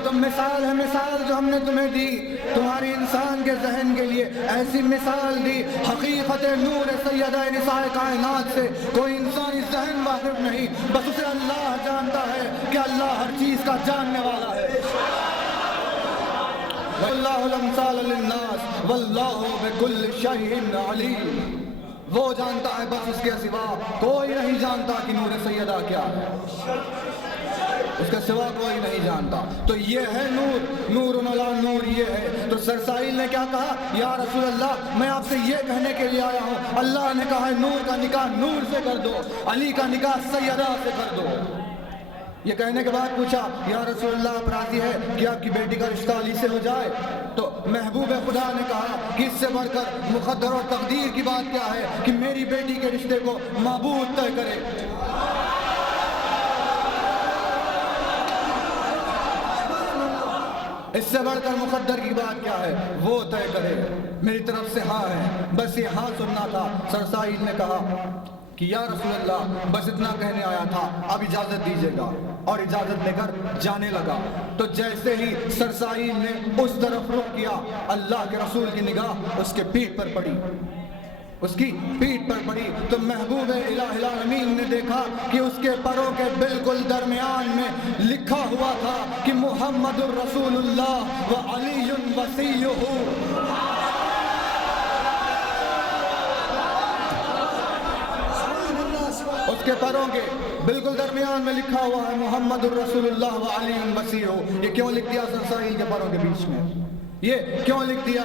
یہ تو مثال ہے، مثال جو ہم نے تمہیں دی تمہاری انسان کے ذہن کے لیے، ایسی مثال دی حقیقت نور سیدہ نساء کائنات سے کوئی انسانی ذہن واقف نہیں، بس اسے اللہ جانتا ہے کہ اللہ ہر چیز کا جاننے والا ہے۔ وَاللَّهُ الْأَمْثَالُ لِلنَّاسِ وَاللَّهُ بِكُلِّ شَيْءٍ عَلِيمٌ۔ وہ جانتا ہے، بس اس کے سوا کوئی نہیں جانتا کہ نور سیدہ کیا ہے، اس کے سوا کوئی نہیں جانتا۔ تو یہ ہے نور، نور علی نور یہ ہے۔ تو سرسائیل نے کیا کہا؟ یا رسول اللہ میں آپ سے یہ کہنے کے لیے آیا ہوں، اللہ نے کہا ہے نور کا نکاح نور سے کر دو، علی کا نکاح سیدہ سے کر دو۔ یہ کہنے کے بعد پوچھا یا رسول اللہ آپ راضی ہے کہ آپ کی بیٹی کا رشتہ علی سے ہو جائے؟ تو محبوب خدا نے کہا کہ اس سے بڑھ کر مقدر اور تقدیر کی بات کیا ہے کہ میری بیٹی کے رشتے کو معبود طے کرے۔ اس سے بڑھ کر مقدر کی بات کیا ہے؟ وہ طے کرے۔ میری طرف سے ہاں ہے، بس یہ ہاں سننا تھا۔ سرسائیل نے کہا کہ یا رسول اللہ بس اتنا کہنے آیا تھا، اب اجازت دیجیے گا، اور اجازت لے کر جانے لگا۔ تو جیسے ہی سرسائیل نے اس طرف رخ کیا، اللہ کے رسول کی نگاہ اس کے پیٹھ پر پڑی، اس کی پیٹھ پر پڑی تو محبوب الہ العالمین نے دیکھا کہ اس کے پروں کے بالکل درمیان میں لکھا ہوا تھا کہ محمد الرسول اللہ و علی وصیہ۔ اس کے پروں کے بالکل درمیان میں لکھا ہوا ہے محمد الرسول اللہ و علی وصیہ۔ یہ کیوں لکھ دیا سرسائیل کے پروں کے بیچ میں؟ یہ کیوں لکھ دیا؟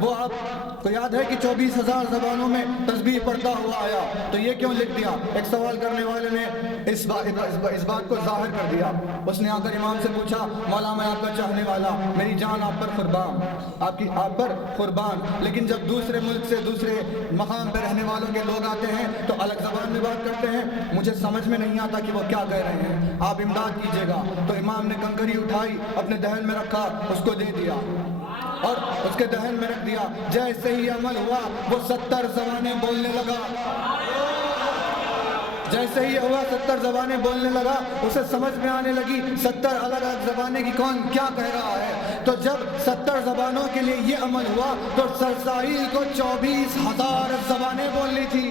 وہ آپ کو یاد ہے کہ 24,000 زبانوں میں تسبیح پڑھتا ہوا آیا، تو یہ کیوں لکھ دیا؟ ایک سوال کرنے والے نے اس بات کو ظاہر کر دیا۔ اس نے آ کر امام سے پوچھا مولا میں آپ کا چاہنے والا، میری جان آپ پر قربان، آپ پر قربان، لیکن جب دوسرے ملک سے دوسرے مقام پہ رہنے والوں کے لوگ آتے ہیں تو الگ زبان میں بات کرتے ہیں، مجھے سمجھ میں نہیں آتا کہ وہ کیا کہہ رہے ہیں، آپ امداد کیجیے گا۔ تو امام نے کنکری اٹھائی، اپنے دہن میں رکھا، اس کو دے دیا اور اس کے دہن میں رکھ دیا۔ جیسے ہی عمل ہوا وہ 70 زبانیں بولنے لگا۔ جیسے ہی ہوا 70 زبانیں بولنے لگا، اسے سمجھ میں آنے لگی 70 الگ الگ زبانیں کی کون کیا کہہ رہا ہے۔ تو جب 70 زبانوں کے لیے یہ عمل ہوا تو سرسائیل کو 24,000 زبانیں بولنی تھی۔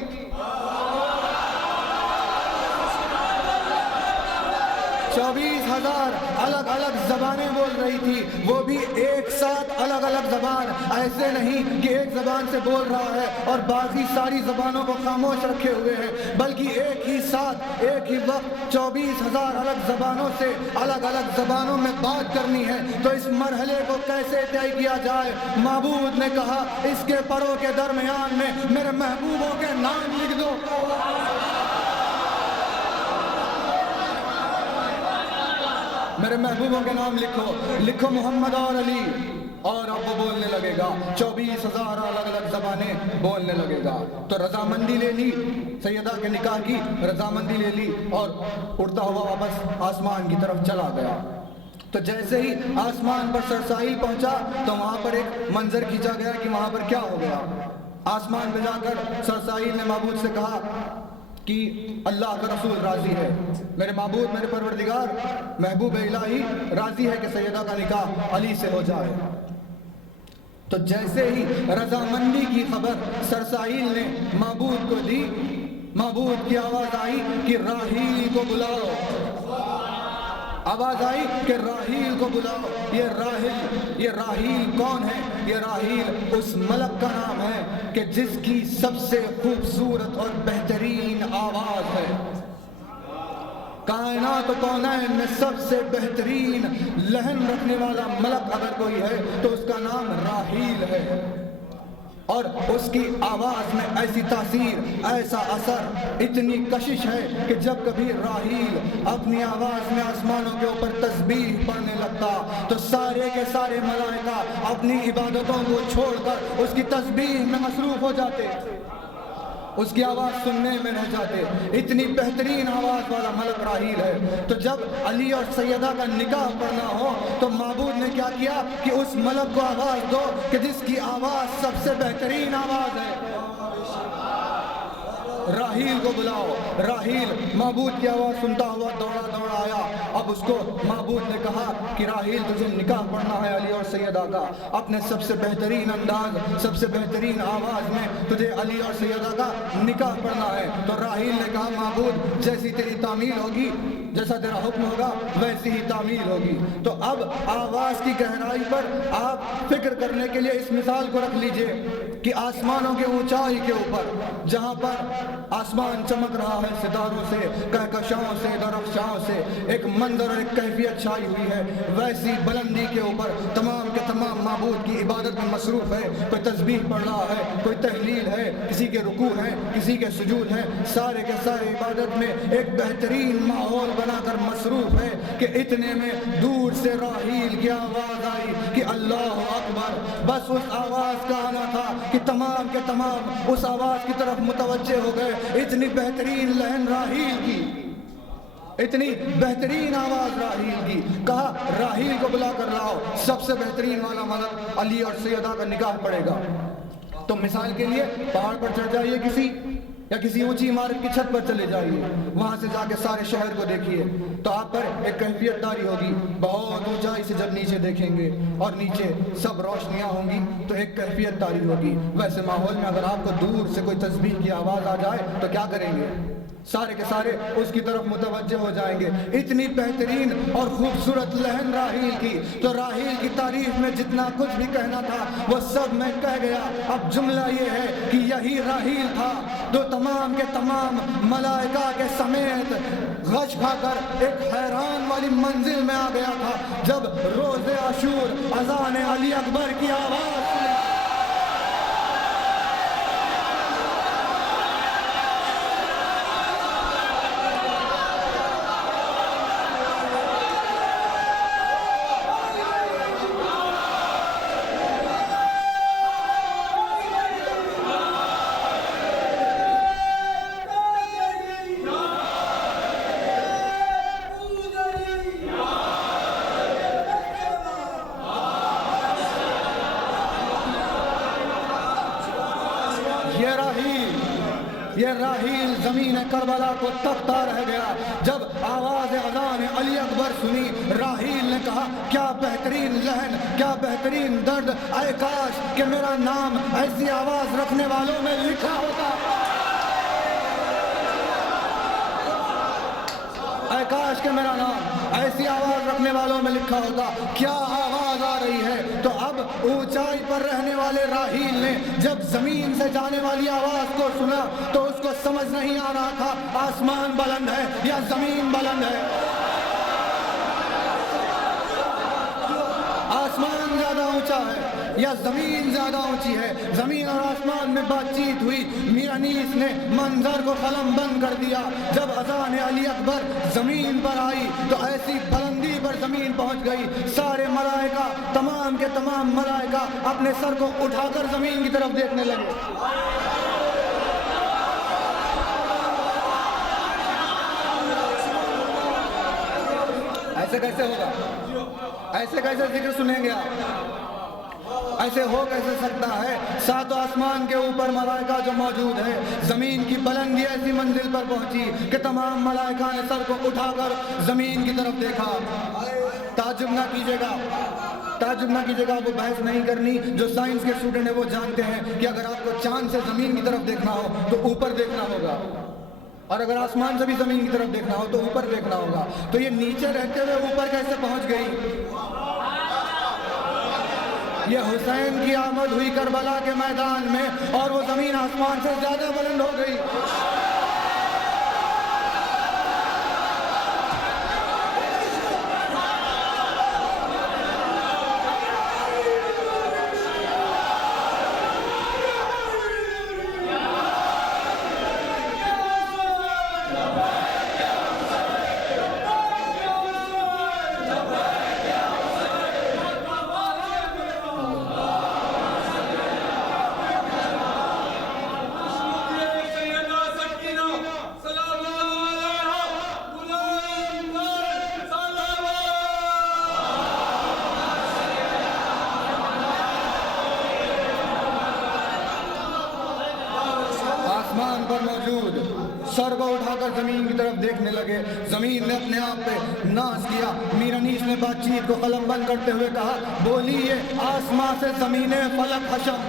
24,000 الگ الگ زبانیں بول رہی تھی، وہ بھی ایک ساتھ الگ الگ زبان، ایسے نہیں کہ ایک زبان سے بول رہا ہے اور باقی ساری زبانوں کو خاموش رکھے ہوئے ہیں، بلکہ ایک ہی ساتھ ایک ہی وقت 24,000 الگ زبانوں سے الگ الگ زبانوں میں بات کرنی ہے۔ تو اس مرحلے کو کیسے طے کیا جائے؟ معبود نے کہا اس کے پروں کے درمیان میں میرے محبوبوں کے نام لکھ دو۔ میرے محبوبوں کے نام لکھو محمد اور علی، اور اب وہ بولنے لگے گا 24,000 الگ الگ زبانیں بولنے لگے گا۔ تو رضامندی لے لی، سیدہ کے نکاح کی رضامندی لے لی اور اڑتا ہوا واپس آسمان کی طرف چلا گیا۔ تو جیسے ہی آسمان پر سرسائیل پہنچا تو وہاں پر ایک منظر کھینچا گیا کہ وہاں پر کیا ہو گیا۔ آسمان پہ جا کر سرسائیل نے معبود سے کہا کہ اللہ کا رسول راضی ہے، میرے معبود میرے پروردگار محبوب الہی راضی ہے کہ سیدہ کا نکاح علی سے ہو جائے۔ تو جیسے ہی رضامندی کی خبر سرسائیل نے معبود کو دی، معبود کی آواز آئی کہ راحیل کو بلاؤ، آواز آئی کہ راحیل کو بلاؤ۔ یہ راحیل کون ہے؟ یہ راحیل اس ملک کا نام ہے کہ جس کی سب سے خوبصورت اور بہترین آواز ہے۔ کائنات و کونین میں سب سے بہترین لہن رکھنے والا ملک اگر کوئی ہے تو اس کا نام راحیل ہے، اور اس کی آواز میں ایسی تاثیر، ایسا اثر، اتنی کشش ہے کہ جب کبھی راحیل اپنی آواز میں آسمانوں کے اوپر تسبیح پڑھنے لگتا تو سارے کے سارے ملائکہ اپنی عبادتوں کو چھوڑ کر اس کی تسبیح میں مصروف ہو جاتے، اس کی آواز سننے میں رہ جاتے۔ اتنی بہترین آواز والا ملک راحیل ہے۔ تو جب علی اور سیدہ کا نکاح پڑھنا ہو تو معبود نے کیا کیا کہ اس ملک کو آواز دو کہ جس کی آواز سب سے بہترین آواز ہے۔ راحیل کو بلاؤ۔ راحیل معبود کی آواز سنتا ہوا دوڑا دوڑا آیا۔ اب اس کو معبود نے کہا کہ راحیل تجھے نکاح پڑھنا ہے علی اور سیدہ کا، اپنے سب سے بہترین انداز، سب سے بہترین آواز میں تجھے علی اور سیدہ کا نکاح پڑھنا ہے۔ تو راحیل نے کہا معبود جیسی تیری تعمیل ہوگی، جیسا تیرا حکم ہوگا ویسی ہی تعمیل ہوگی۔ تو اب آواز کی گہرائی پر آپ فکر کرنے کے لیے اس مثال کو رکھ لیجئے کہ آسمانوں کے اونچائی کے اوپر، جہاں پر آسمان چمک رہا ہے ستاروں سے، کہکشاؤں سے، درخشاؤں سے، ایک منظر اور ایک کیفیت چھائی ہوئی ہے، ویسی بلندی کے اوپر تمام کے تمام معبود کی عبادت میں مصروف ہے۔ کوئی تسبیح پڑھ رہا ہے، کوئی تحلیل ہے، کسی کے رکوع ہیں، کسی کے سجود ہیں، سارے کے سارے عبادت میں ایک بہترین ماحول بنا کر مصروف ہے کہ اتنے میں دور سے راحیل کی آواز آئی کہ اللہ اکبر۔ بس اس آواز کا آنا تھا کہ تمام کے تمام اس آواز کی طرف متوجہ ہو گئے۔ اتنی بہترین لہن راحیل کی، اتنی بہترین آواز راحیل کی۔ کہا راحیل کو بلا کر لاؤ، سب سے بہترین والا مرد علی اور سیدہ کا نکاح پڑے گا۔ تو مثال کے لیے پہاڑ پر چڑھ جائیے کسی، یا کسی اونچی عمارت کی چھت پر چلے جائیے، وہاں سے جا کے سارے شہر کو دیکھیے تو آپ پر ایک کیفیت داری ہوگی۔ بہت اونچائی سے جب نیچے دیکھیں گے اور نیچے سب روشنیاں ہوں گی تو ایک کیفیت داری ہوگی۔ ویسے ماحول میں اگر آپ کو دور سے کوئی تسبیح کی آواز آ جائے تو کیا کریں گے؟ سارے کے سارے اس کی طرف متوجہ ہو جائیں گے۔ اتنی بہترین اور خوبصورت لہن راحیل کی۔ تو راحیل کی تعریف میں جتنا کچھ بھی کہنا تھا وہ سب میں کہہ گیا۔ اب جملہ یہ ہے کہ یہی راحیل تھا جو تمام کے تمام ملائکہ کے سمیت غش کھا کر ایک حیران والی منزل میں آ گیا تھا جب روز عاشور اذان علی اکبر کی آواز سنی۔ یہ راحیل زمین کربلا کو تکتا رہ گیا۔ جب آواز اذان علی اکبر سنی، راحیل نے کہا کیا بہترین لہن، کیا بہترین درد، اے کاش کہ میرا نام ایسی آواز رکھنے والوں میں لکھا ہوتا، اے کاش کہ میرا نام ایسی آواز رکھنے والوں میں لکھا ہوتا۔ کیا آواز آ رہی ہے؟ تو اب اونچائی پر رہنے والے راحیل نے جب زمین سے جانے والی آواز کو سنا تو اس کو سمجھ نہیں آ رہا تھا آسمان بلند ہے یا زمین بلند ہے۔ آسمان زیادہ اونچا ہے یا زمین زیادہ اونچی ہے؟ زمین اور آسمان میں بات چیت ہوئی، میر انیس نے منظر کو قلم بند کر دیا۔ جب اذان علی اکبر زمین پر آئی تو ایسی بلندی پر زمین پہنچ گئی، سارے ملائکہ، تمام کے تمام ملائکہ اپنے سر کو اٹھا کر زمین کی طرف دیکھنے لگے۔ ایسے کیسے ہوگا؟ ایسے کیسے ذکر سنیں گے آپ؟ ایسے ہو کیسے سکتا ہے؟ سات آسمان کے اوپر ملائکہ جو موجود ہے، زمین کی بلندی ایسی منزل پر پہنچی کہ تمام ملائکہ نے سر کو اٹھا کر زمین کی طرف دیکھا۔ تعجب نہ کیجیے گا، تعجب نہ کیجیے گا، وہ بحث نہیں کرنی۔ جو سائنس کے اسٹوڈنٹ ہیں وہ جانتے ہیں کہ اگر آپ کو چاند سے زمین کی طرف دیکھنا ہو تو اوپر دیکھنا ہوگا، اور اگر آسمان سے بھی زمین کی طرف دیکھنا ہو تو اوپر دیکھنا ہوگا۔ تو یہ نیچے رہتے ہوئے اوپر کیسے پہنچ گئی؟ یہ حسین کی آمد ہوئی کربلا کے میدان میں اور وہ زمین آسمان سے زیادہ بلند ہو گئی۔ موجود سر کو اٹھا کر زمین کی طرف دیکھنے لگے۔ زمین نے اپنے آپ پہ ناز کیا۔ میر انیس نے بات چیت کو قلم بند کرتے ہوئے کہا، بولیے آسمان سے زمین فلک حشم۔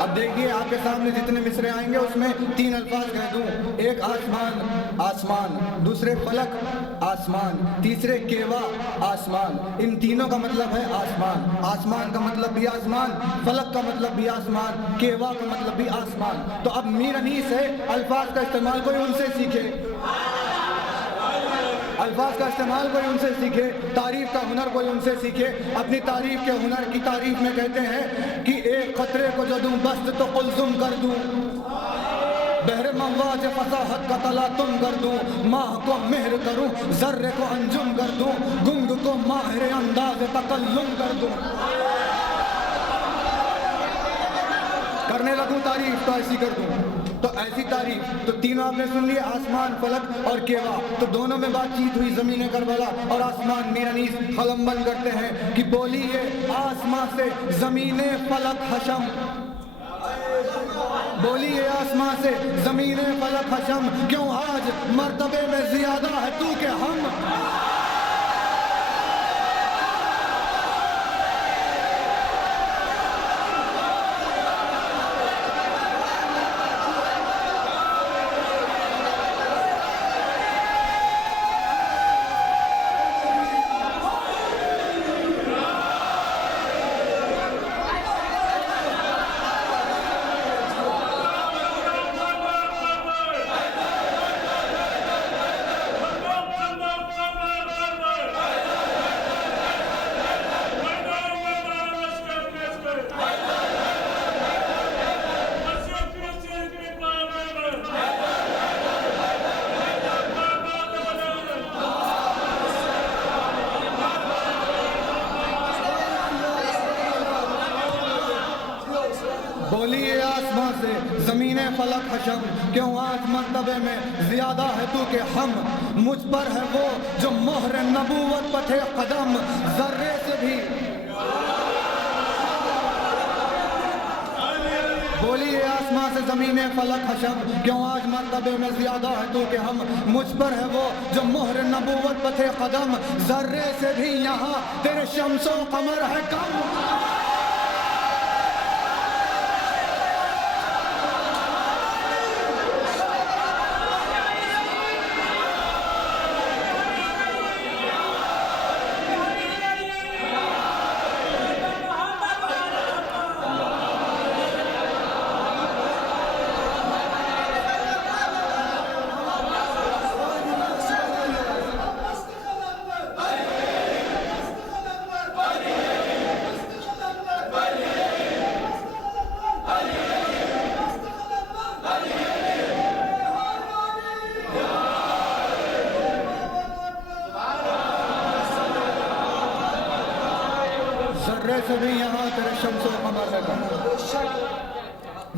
اب دیکھیے آپ کے سامنے جتنے مصرے آئیں گے اس میں 3 الفاظ کہہ دوں، ایک آسمان، آسمان، دوسرے فلک، آسمان، تیسرے کیوا، آسمان۔ ان تینوں کا مطلب ہے آسمان۔ آسمان کا مطلب بھی آسمان، فلک کا مطلب بھی آسمان، کیوا کا مطلب بھی آسمان۔ تو اب میر انیس ہے، الفاظ کا استعمال کوئی ان سے سیکھے، الفاظ کا استعمال کوئی ان سے سیکھے، تعریف کا ہنر کوئی ان سے سیکھے۔ اپنی تعریف کے ہنر کی تعریف میں کہتے ہیں کہ ایک قطرے کو جو دوں بست تو قلزم کر دوں، بحر مواج فصاحت کا تلا تم کر دوں، ماہ کو مہر کروں ذرے کو انجم کر دوں، گنگ کو ماہر انداز تکلم کر دوں۔ کرنے لگوں تعریف تو ایسی کر دوں، تو ایسی تعریف۔ تو تینوں آپ نے سن لیے، آسمان، فلک اور کیوا۔ تو دونوں میں بات چیت ہوئی، زمین کربلا اور آسمان۔ میر انیس قلم بند کرتے ہیں کہ بولیے آسمان سے زمین فلک حشم، بولیے آسمان سے زمین فلک حشم، کیوں آج مرتبے میں زیادہ ہے تو کہ ہم۔ بولیے آسمان سے زمین فلک حشم، کیوں آج مرتبے میں زیادہ ہے تو کہ ہم۔ مجھ پر ہے وہ جو مہر نبوت پہ تھے قدم، ذرے سے بھی بولیے آسمان سے زمین فلک حشم، کیوں آج مرتبے میں زیادہ ہے تو کہ ہم۔ مجھ پر ہے وہ جو مہر نبوت پہ تھے قدم، ذرے سے بھی یہاں تیرے شمس و قمر ہے کم۔ ذرے سے بھی یہاں تیرے شمس و قمر ہے کم،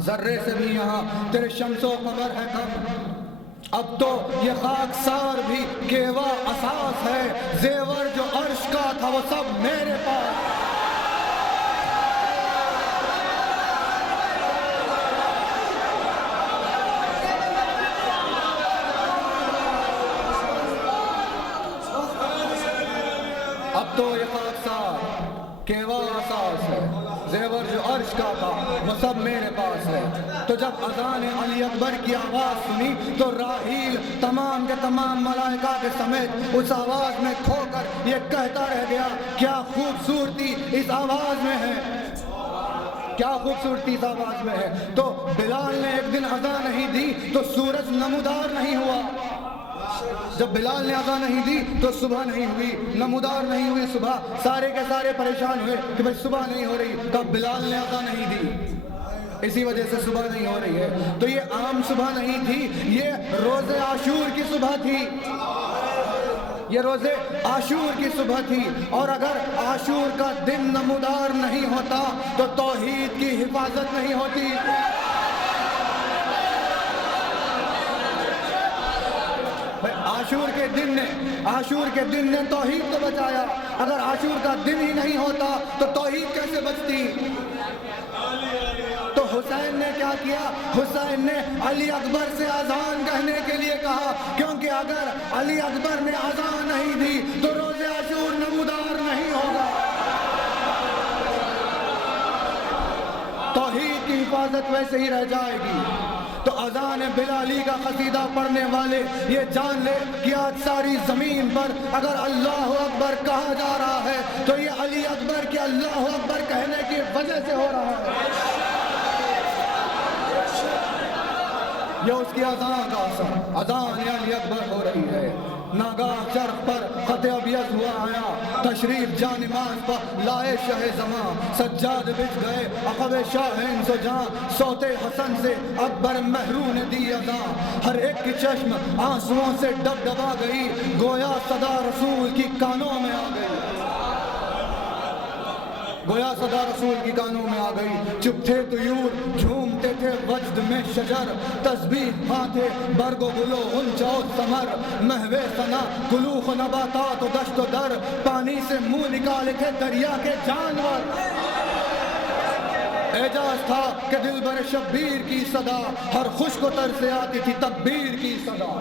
ذرے سے بھی یہاں تیرے شمس و قمر ہے کم۔ اب تو یہ خاکسار بھی کیوا اساس ہے، زیور جو عرش کا تھا وہ سب میرے پاس۔ اب تو یہ خاکسار کیوا اساس ہے، زیور جو عرش کا تھا وہ سب میرے پاس ہے۔ تو جب اذان علی اکبر کی آواز سنی تو راحیل تمام کے تمام ملائکہ کے سمیت اس آواز میں کھو کر یہ کہتا رہ گیا، کیا خوبصورتی اس آواز میں ہے، کیا خوبصورتی اس آواز میں ہے۔ تو بلال نے ایک دن اذان نہیں دی تو سورج نمودار نہیں ہوا، جب بلال نے اذان نہیں دی تو صبح نہیں ہوئی، نمودار نہیں ہوئی صبح۔ سارے کے سارے پریشان ہوئے کہ بھئی صبح نہیں ہو رہی، تب بلال نے اذان نہیں دی، اسی وجہ سے صبح نہیں ہو رہی ہے۔ تو یہ عام صبح نہیں تھی، یہ روز عاشور کی صبح تھی، یہ روز عاشور کی صبح تھی۔ اور اگر عاشور کا دن نمودار نہیں ہوتا تو توحید کی حفاظت نہیں ہوتی۔ عاشور کے دن نے توحید کو بچایا، اگر عاشور کا دن ہی نہیں ہوتا تو توحید کیسے بچتی؟ تو حسین نے کیا کیا؟ حسین نے علی اکبر سے اذان کہنے کے لیے کہا، کیونکہ اگر علی اکبر نے اذان نہیں دی تو روز عاشور نمودار نہیں ہوگا۔ توحید کی حفاظت ویسے ہی رہ جائے گی۔ تو اذان بلالی کا قصیدہ پڑھنے والے یہ جان لے کہ آج ساری زمین پر اگر اللہ اکبر کہا جا رہا ہے تو یہ علی اکبر کے اللہ اکبر کہنے کی وجہ سے ہو رہا ہے۔ یہ اس کی اذان کا اثر، اذان علی اکبر ہو رہی ہے۔ ناگاہ چرخ پر خط ابیض ہوا آیا، تشریف جانماز پر لائے شہ زمان، سجاد بچ گئے عقب شاہین سو جاں، صوت حسن سے اکبر محرو نے دی اذان، ہر ایک کی چشم آنسوؤں سے ڈب ڈبا گئی، گویا صدا رسول کی کانوں میں آ گئی، گویا صدا رسول کی کانوں میں آ گئی۔ چپ تھے طیور، جھومتے تھے وجد میں شجر، تسبیح ہاں تھے برگ و گلو غنچہ و ثمر، محو ثنا کلوخ و نباتات و دشت و در، پانی سے منہ نکالے تھے دریا کے جانور۔ اعجاز تھا کہ دلبر شبیر کی صدا، ہر خشک و تر سے آتی تھی تکبیر کی صدا۔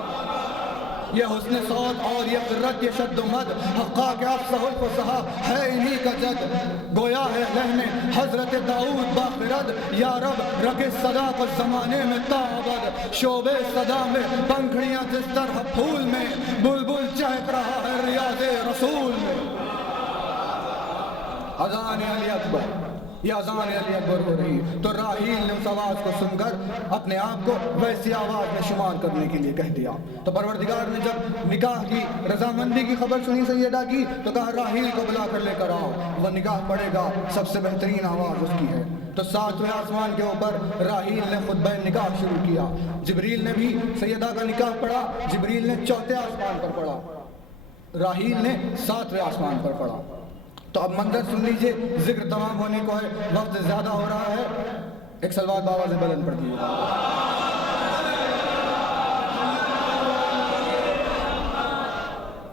یہ حسن صوت اور یہ قرت، یہ شد و مد، حقاق افصح الفصحا ہے انہی کا جد، گویا ہے لہن حضرت داؤد باخرد، یا رب رکھ صدا کو زمانے میں تعبد، شعبے صدا میں پنکھڑیاں جس طرح پھول میں، بلبل چہک رہا ہے ریاض رسول میں۔ اذان علی اکبر، یہ اذان علی اکبر ہو رہی ہے۔ تو راحیل نے اس آواز کو سن کر اپنے آپ کو ویسی آواز میں شمار کرنے کے لیے کہہ دیا۔ تو پروردگار نے جب نکاح کی رضامندی کی خبر سنی سیدہ کی تو کہا راحیل کو بلا کر لے کر آؤ، وہ نکاح پڑھے گا، سب سے بہترین آواز اس کی ہے۔ تو ساتویں آسمان کے اوپر راحیل نے خطبہ نکاح شروع کیا۔ جبریل نے بھی سیدہ کا نکاح پڑھا، جبریل نے چوتھے آسمان پر پڑھا، راحیل نے ساتویں آسمان پر پڑھا۔ تو اب منظر سن لیجئے، ذکر تمام ہونے کو ہے، وقت زیادہ ہو رہا ہے، ایک صلوات بآواز بلند پڑھ دیجیے۔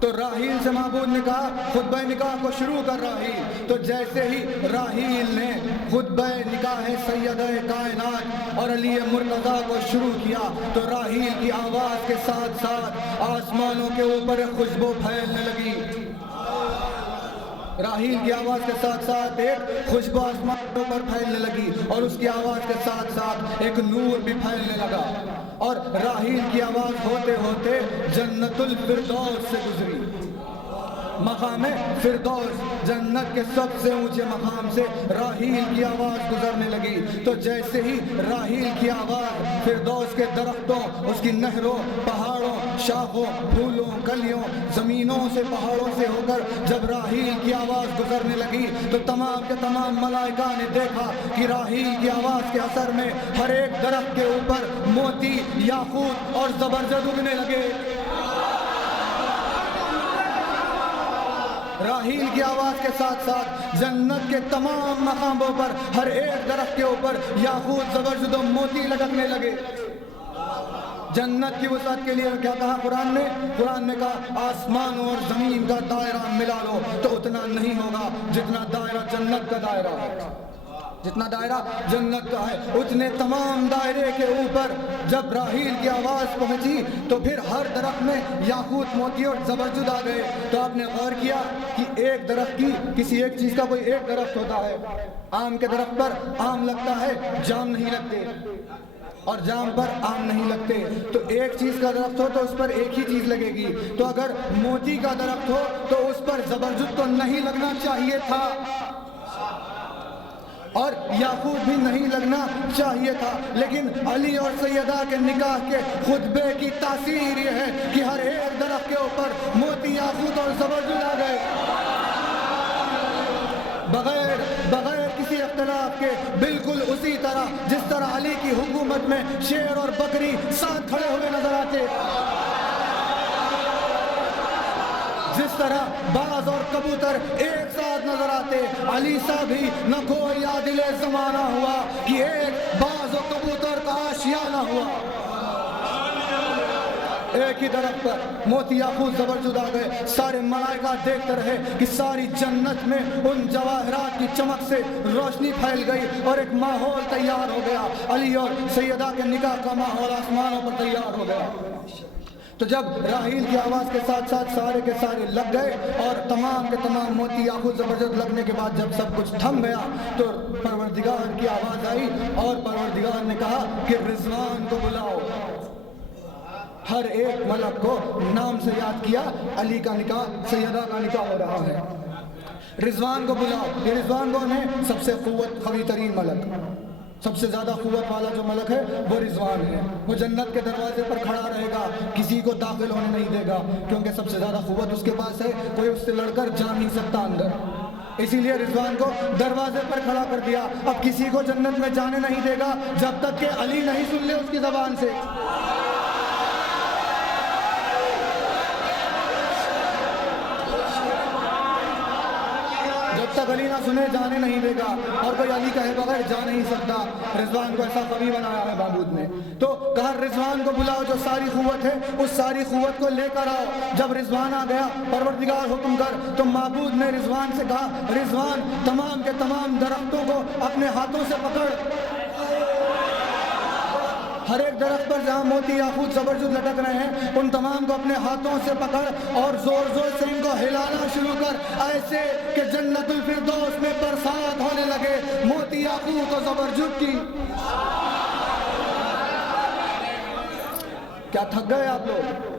تو راحیل سے معبود نے کہا خطبہ نکاح کو شروع کر راحیل۔ تو جیسے ہی راحیل نے خطبہ نکاح سیدہ کائنات اور علی مرتضیٰ کو شروع کیا تو راحیل کی آواز کے ساتھ ساتھ آسمانوں کے اوپر خوشبو پھیلنے لگی۔ راحیل کی آواز کے ساتھ ساتھ ایک خوشبو آسمانوں پر پھیلنے لگی اور اس کی آواز کے ساتھ ساتھ ایک نور بھی پھیلنے لگا، اور راحیل کی آواز ہوتے ہوتے جنت الفردوس سے گزری۔ مقام فردوس، جنت کے سب سے اونچے مقام سے راحیل کی آواز گزرنے لگی۔ تو جیسے ہی راحیل کی آواز فردوس کے درختوں، اس کی نہروں، پہاڑوں، شاخوں، پھولوں، کلیوں، زمینوں سے، پہاڑوں سے ہو کر جب راحیل کی آواز گزرنے لگی تو تمام کے تمام ملائکہ نے دیکھا کہ راحیل کی آواز کے اثر میں ہر ایک درخت کے اوپر موتی، یاقوت اور زبرجد اگنے لگے۔ راحیل کی آواز کے ساتھ ساتھ جنت کے تمام مقاموں پر ہر ایک درخت کے اوپر یاقوت، زبرجد و موتی لٹکنے لگے۔ جنت کی وسعت کے لیے کیا کہا قرآن نے؟ قرآن نے کہا آسمان اور زمین کا دائرہ ملا لو تو اتنا نہیں ہوگا جتنا دائرہ جنت کا دائرہ ہے، جتنا دائرہ جنت کا ہے اتنے تمام دائرے کے اوپر جب راحیل کی آواز پہنچی تو پھر ہر درخت میں یاقوت، موتی اور زبرجد آ گئے۔ تو آپ نے غور کیا کہ ایک درخت کی، کسی ایک چیز کا کوئی ایک درخت ہوتا ہے، آم کے درخت پر آم لگتا ہے، جام نہیں لگتے، اور جام پر آم نہیں لگتے۔ تو ایک چیز کا درخت ہو تو اس پر ایک ہی چیز لگے گی۔ تو اگر موتی کا درخت ہو تو اس پر زبرجد تو نہیں لگنا چاہیے تھا اور یاقوت بھی نہیں لگنا چاہیے تھا، لیکن علی اور سیدہ کے نکاح کے خطبے کی تاثیر یہ ہے کہ ہر ایک درخت کے اوپر موتی، یاقوت اور زبرجد آ گئے، بغیر کسی اختلاف کے، بالکل اسی طرح جس طرح علی کی حکومت میں شیر اور بکری ساتھ کھڑے ہوئے نظر آتے، جس طرح باز اور کبوتر ایک ساتھ نظر آتے، علی سا بھی نہ کوئی عادل زمانہ ہوا کہ ایک باز اور کبوتر کا آشیانہ ہوا۔ ایک ہی درخت پر موتی یاقوت زبرجد آ گئے. سارے ملائکہ دیکھتے رہے کہ ساری جنت میں ان جواہرات کی چمک سے روشنی پھیل گئی اور ایک ماحول تیار ہو گیا. علی اور سیدہ کے نکاح کا ماحول آسمانوں پر تیار ہو گیا. تو جب راحیل کی آواز کے ساتھ ساتھ سارے کے سارے لگ گئے اور تمام کے تمام موتی یاقوت زبرجد لگنے کے بعد جب سب کچھ تھم گیا تو پروردگار کی آواز آئی اور پروردگار نے کہا کہ رضوان کو بلاؤ. ہر ایک ملک کو نام سے یاد کیا. علی کا نکاح، سیدہ کا نکاح ہو رہا ہے. رضوان کو بلاؤ. یہ رضوان کون ہے؟ سب سے قوت قوی ترین ملک، سب سے زیادہ قوت والا جو ملک ہے وہ رضوان ہے. وہ جنت کے دروازے پر کھڑا رہے گا، کسی کو داخل ہونے نہیں دے گا، کیونکہ سب سے زیادہ قوت اس کے پاس ہے. کوئی اس سے لڑ کر جا نہیں سکتا اندر. اسی لیے رضوان کو دروازے پر کھڑا کر دیا. اب کسی کو جنت میں جانے نہیں دے گا جب تک کہ علی نہیں سن لے اس کی زبان سے. جب تک علی نہ سنے جانے نہیں دے گا، اور کوئی علی کہے بغیر جا نہیں سکتا. رضوان کو ایسا قوی بنایا ہے معبود نے. تو کہا رضوان کو بلاؤ، جو ساری قوت ہے اس ساری قوت کو لے کر آؤ. جب رضوان آ گیا، پروردگار حکم کر، تو معبود نے رضوان سے کہا رضوان تمام کے تمام درختوں کو اپنے ہاتھوں سے پکڑ. ہر ایک درخت پر جہاں موتی یاقوت زبرجد لٹک رہے ہیں ان تمام کو اپنے ہاتھوں سے پکڑ اور زور زور سے ان کو ہلانا شروع کر، ایسے کہ جنت الفردوس میں برسات ہونے لگے موتی یاقوت و زبرجد کی. کیا تھک گئے آپ لوگ؟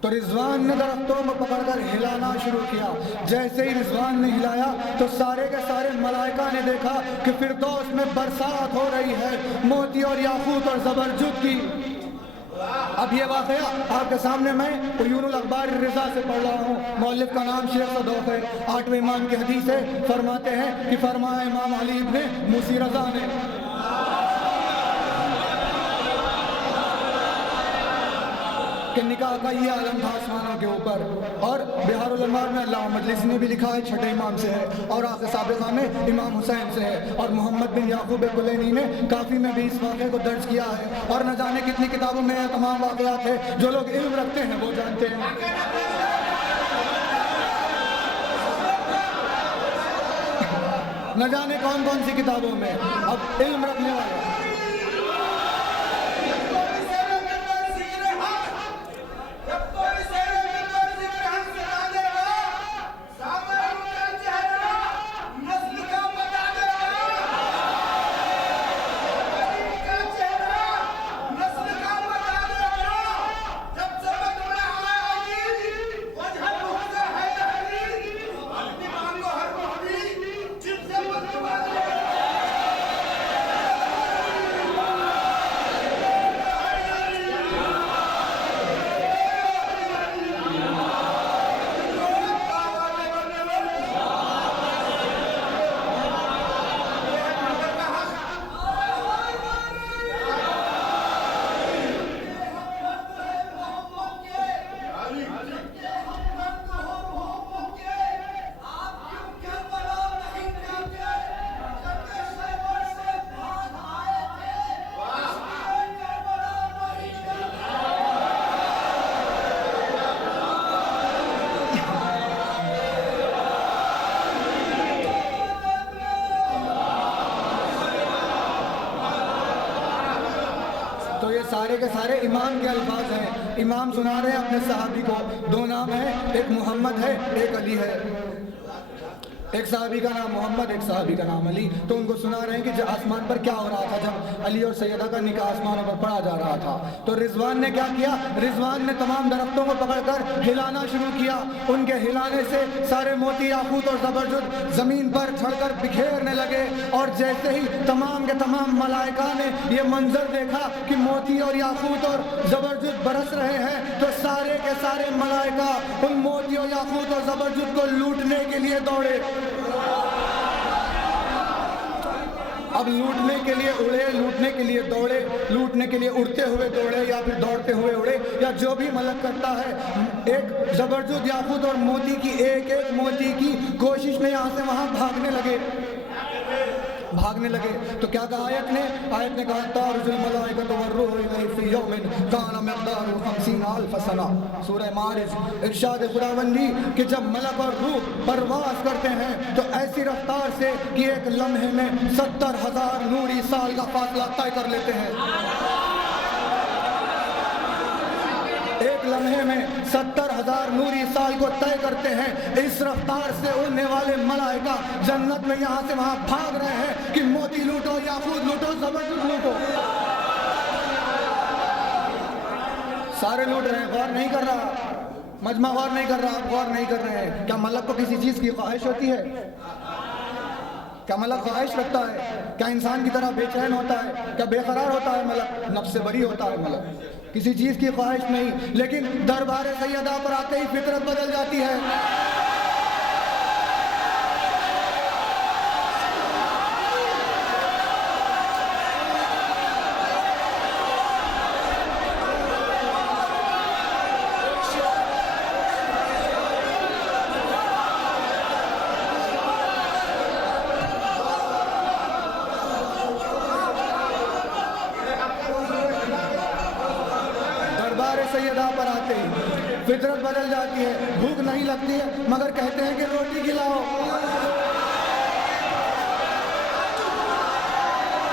تو رضوان نے درختوں کو پکڑ کر ہلانا شروع کیا. جیسے ہی رضوان نے ہلایا تو سارے کے سارے ملائکہ نے دیکھا کہ فردوس میں برسات ہو رہی ہے موتی اور یاقوت اور زبرجد کی. اب یہ واقعہ آپ کے سامنے میں عیون الاخبار رضا سے پڑھ رہا ہوں. مؤلف کا نام شیخ صدوق ہے. 8ویں امام کی حدیث ہے. فرماتے ہیں کہ فرمایا امام علی ابن موسی رضا نے کہ نکاح کا یہ عالم تھا آسمانوں کے اوپر. اور بہار الانوار میں علامہ مجلسی نے بھی لکھا ہے 6 امام سے ہے، اور آخر سابقہ میں امام حسین سے ہے، اور محمد بن یعقوب کلینی نے کافی میں بھی اس واقعے کو درج کیا ہے. اور نہ جانے کتنی کتابوں میں یہ تمام واقعات ہیں. جو لوگ علم رکھتے ہیں وہ جانتے ہیں. نہ جانے کون کون سی کتابوں میں. اب علم رکھنے والے سارے کے سارے امام کے الفاظ ہیں. امام سنا رہے ہیں اپنے صحابی کو. 2 نام ہیں، ایک محمد ہے ایک علی ہے. ایک صحابی کا نام محمد، ایک صحابی کا نام علی. تو ان کو سنا رہے ہیں کہ آسمان پر کیا ہو رہا تھا جب علی اور سیدہ کا نکاح آسمانوں پر پڑھا جا رہا تھا. تو رضوان نے کیا کیا؟ رضوان نے تمام درختوں کو پکڑ کر ہلانا شروع کیا. ان کے ہلانے سے سارے موتی یاقوت اور زبرجد زمین پر چڑھ کر بکھیرنے لگے. اور جیسے ہی تمام کے تمام ملائکہ نے یہ منظر دیکھا کہ موتی اور یاقوت اور زبرجد برس رہے ہیں تو سارے کے سارے ملائکہ ان موتی اور یاقوت اور زبرجد کو لوٹنے کے لیے دوڑے. اب لوٹنے کے لیے اڑے، لوٹنے کے لیے دوڑے، لوٹنے کے لیے اڑتے ہوئے دوڑے یا پھر دوڑتے ہوئے اڑے، یا جو بھی ملک کرتا ہے، ایک زبرجد یاقوت اور موتی کی ایک ایک موتی کی کوشش میں یہاں سے وہاں بھاگنے لگے، بھاگنے لگے۔ تو کیا کہا آیت نے؟ آیت نے کہا تعرج الملائکۃ والروح الیہ فی یوم کان مقدارہ 50,000 سنہ۔ سورہ معارج، ارشاد خداوندی کہ جب ملک اور روح پرواز کرتے ہیں تو ایسی رفتار سے کہ ایک لمحے میں 70,000 نوری سال کا فاصلہ طے کر لیتے ہیں، ایک لمحے میں 70,000 نوری سال کو طے کرتے ہیں۔ اس رفتار سے اڑنے والے ملائکہ جنت میں یہاں سے وہاں بھاگ رہے ہیں کہ موتی لوٹو، یاقوت لوٹو، زبرجد لوٹو، سارے لوٹ رہے ہیں۔ غور نہیں کر رہا مجمع، غور نہیں کر رہا، آپ غور نہیں کر رہے ہیں۔ کیا ملک کو کسی چیز کی خواہش ہوتی ہے؟ کیا ملک خواہش رکھتا ہے؟ کیا انسان کی طرح بے چین ہوتا ہے؟ کیا بے قرار ہوتا ہے ملک؟ نفس سے بری ہوتا ہے ملک، کسی چیز کی خواہش نہیں۔ لیکن دربار سیدہ پر آتے ہی فطرت بدل جاتی ہے۔ سیدہ پر آتے ہی فطرت بدل جاتی ہے، بھوک نہیں لگتی ہے مگر کہتے ہیں کہ روٹی کھلاؤ۔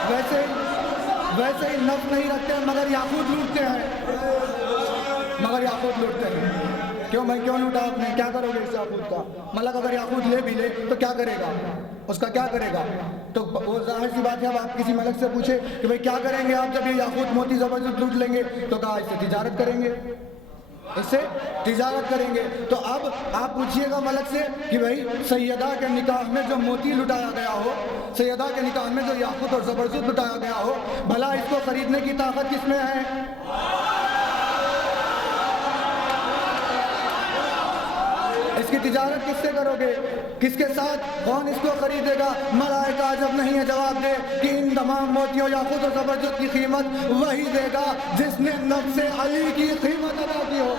ویسے ہی نفس نہیں رکھتے ہیں مگر یاقوت لوٹتے ہیں، مگر یاقوت لوٹتے ہیں۔ کیوں بھائی، کیوں لوٹا آپ نے؟ کیا کرو گے اس یاقوت کا؟ ملک اگر یاقوت لے بھی لے تو کیا کرے گا؟ اس کا کیا کرے گا؟ تو وہ ظاہر سی بات ہے، اب آپ کسی ملک سے پوچھے کہ بھئی کیا کریں گے آپ جب یہ یاقوت موتی زبرجد لوٹ لیں گے، تو کہا اس سے تجارت کریں گے، اس سے تجارت کریں گے۔ تو اب آپ پوچھئے گا ملک سے کہ بھئی سیدہ کے نکاح میں جو موتی لٹایا گیا ہو، سیدہ کے نکاح میں جو یاقوت اور زبرجد لٹایا گیا ہو، بھلا اس کو خریدنے کی طاقت کس میں ہے؟ اس کی تجارت کس سے کرو گے؟ کس کے ساتھ؟ کون اس کو خریدے گا؟ ملائکہ جب نہیں ہے جواب دے کہ ان تمام موتیوں یاقوت اور زبرجد کی قیمت وہی دے گا جس نے نفس علی کی قیمت ادا کی ہو۔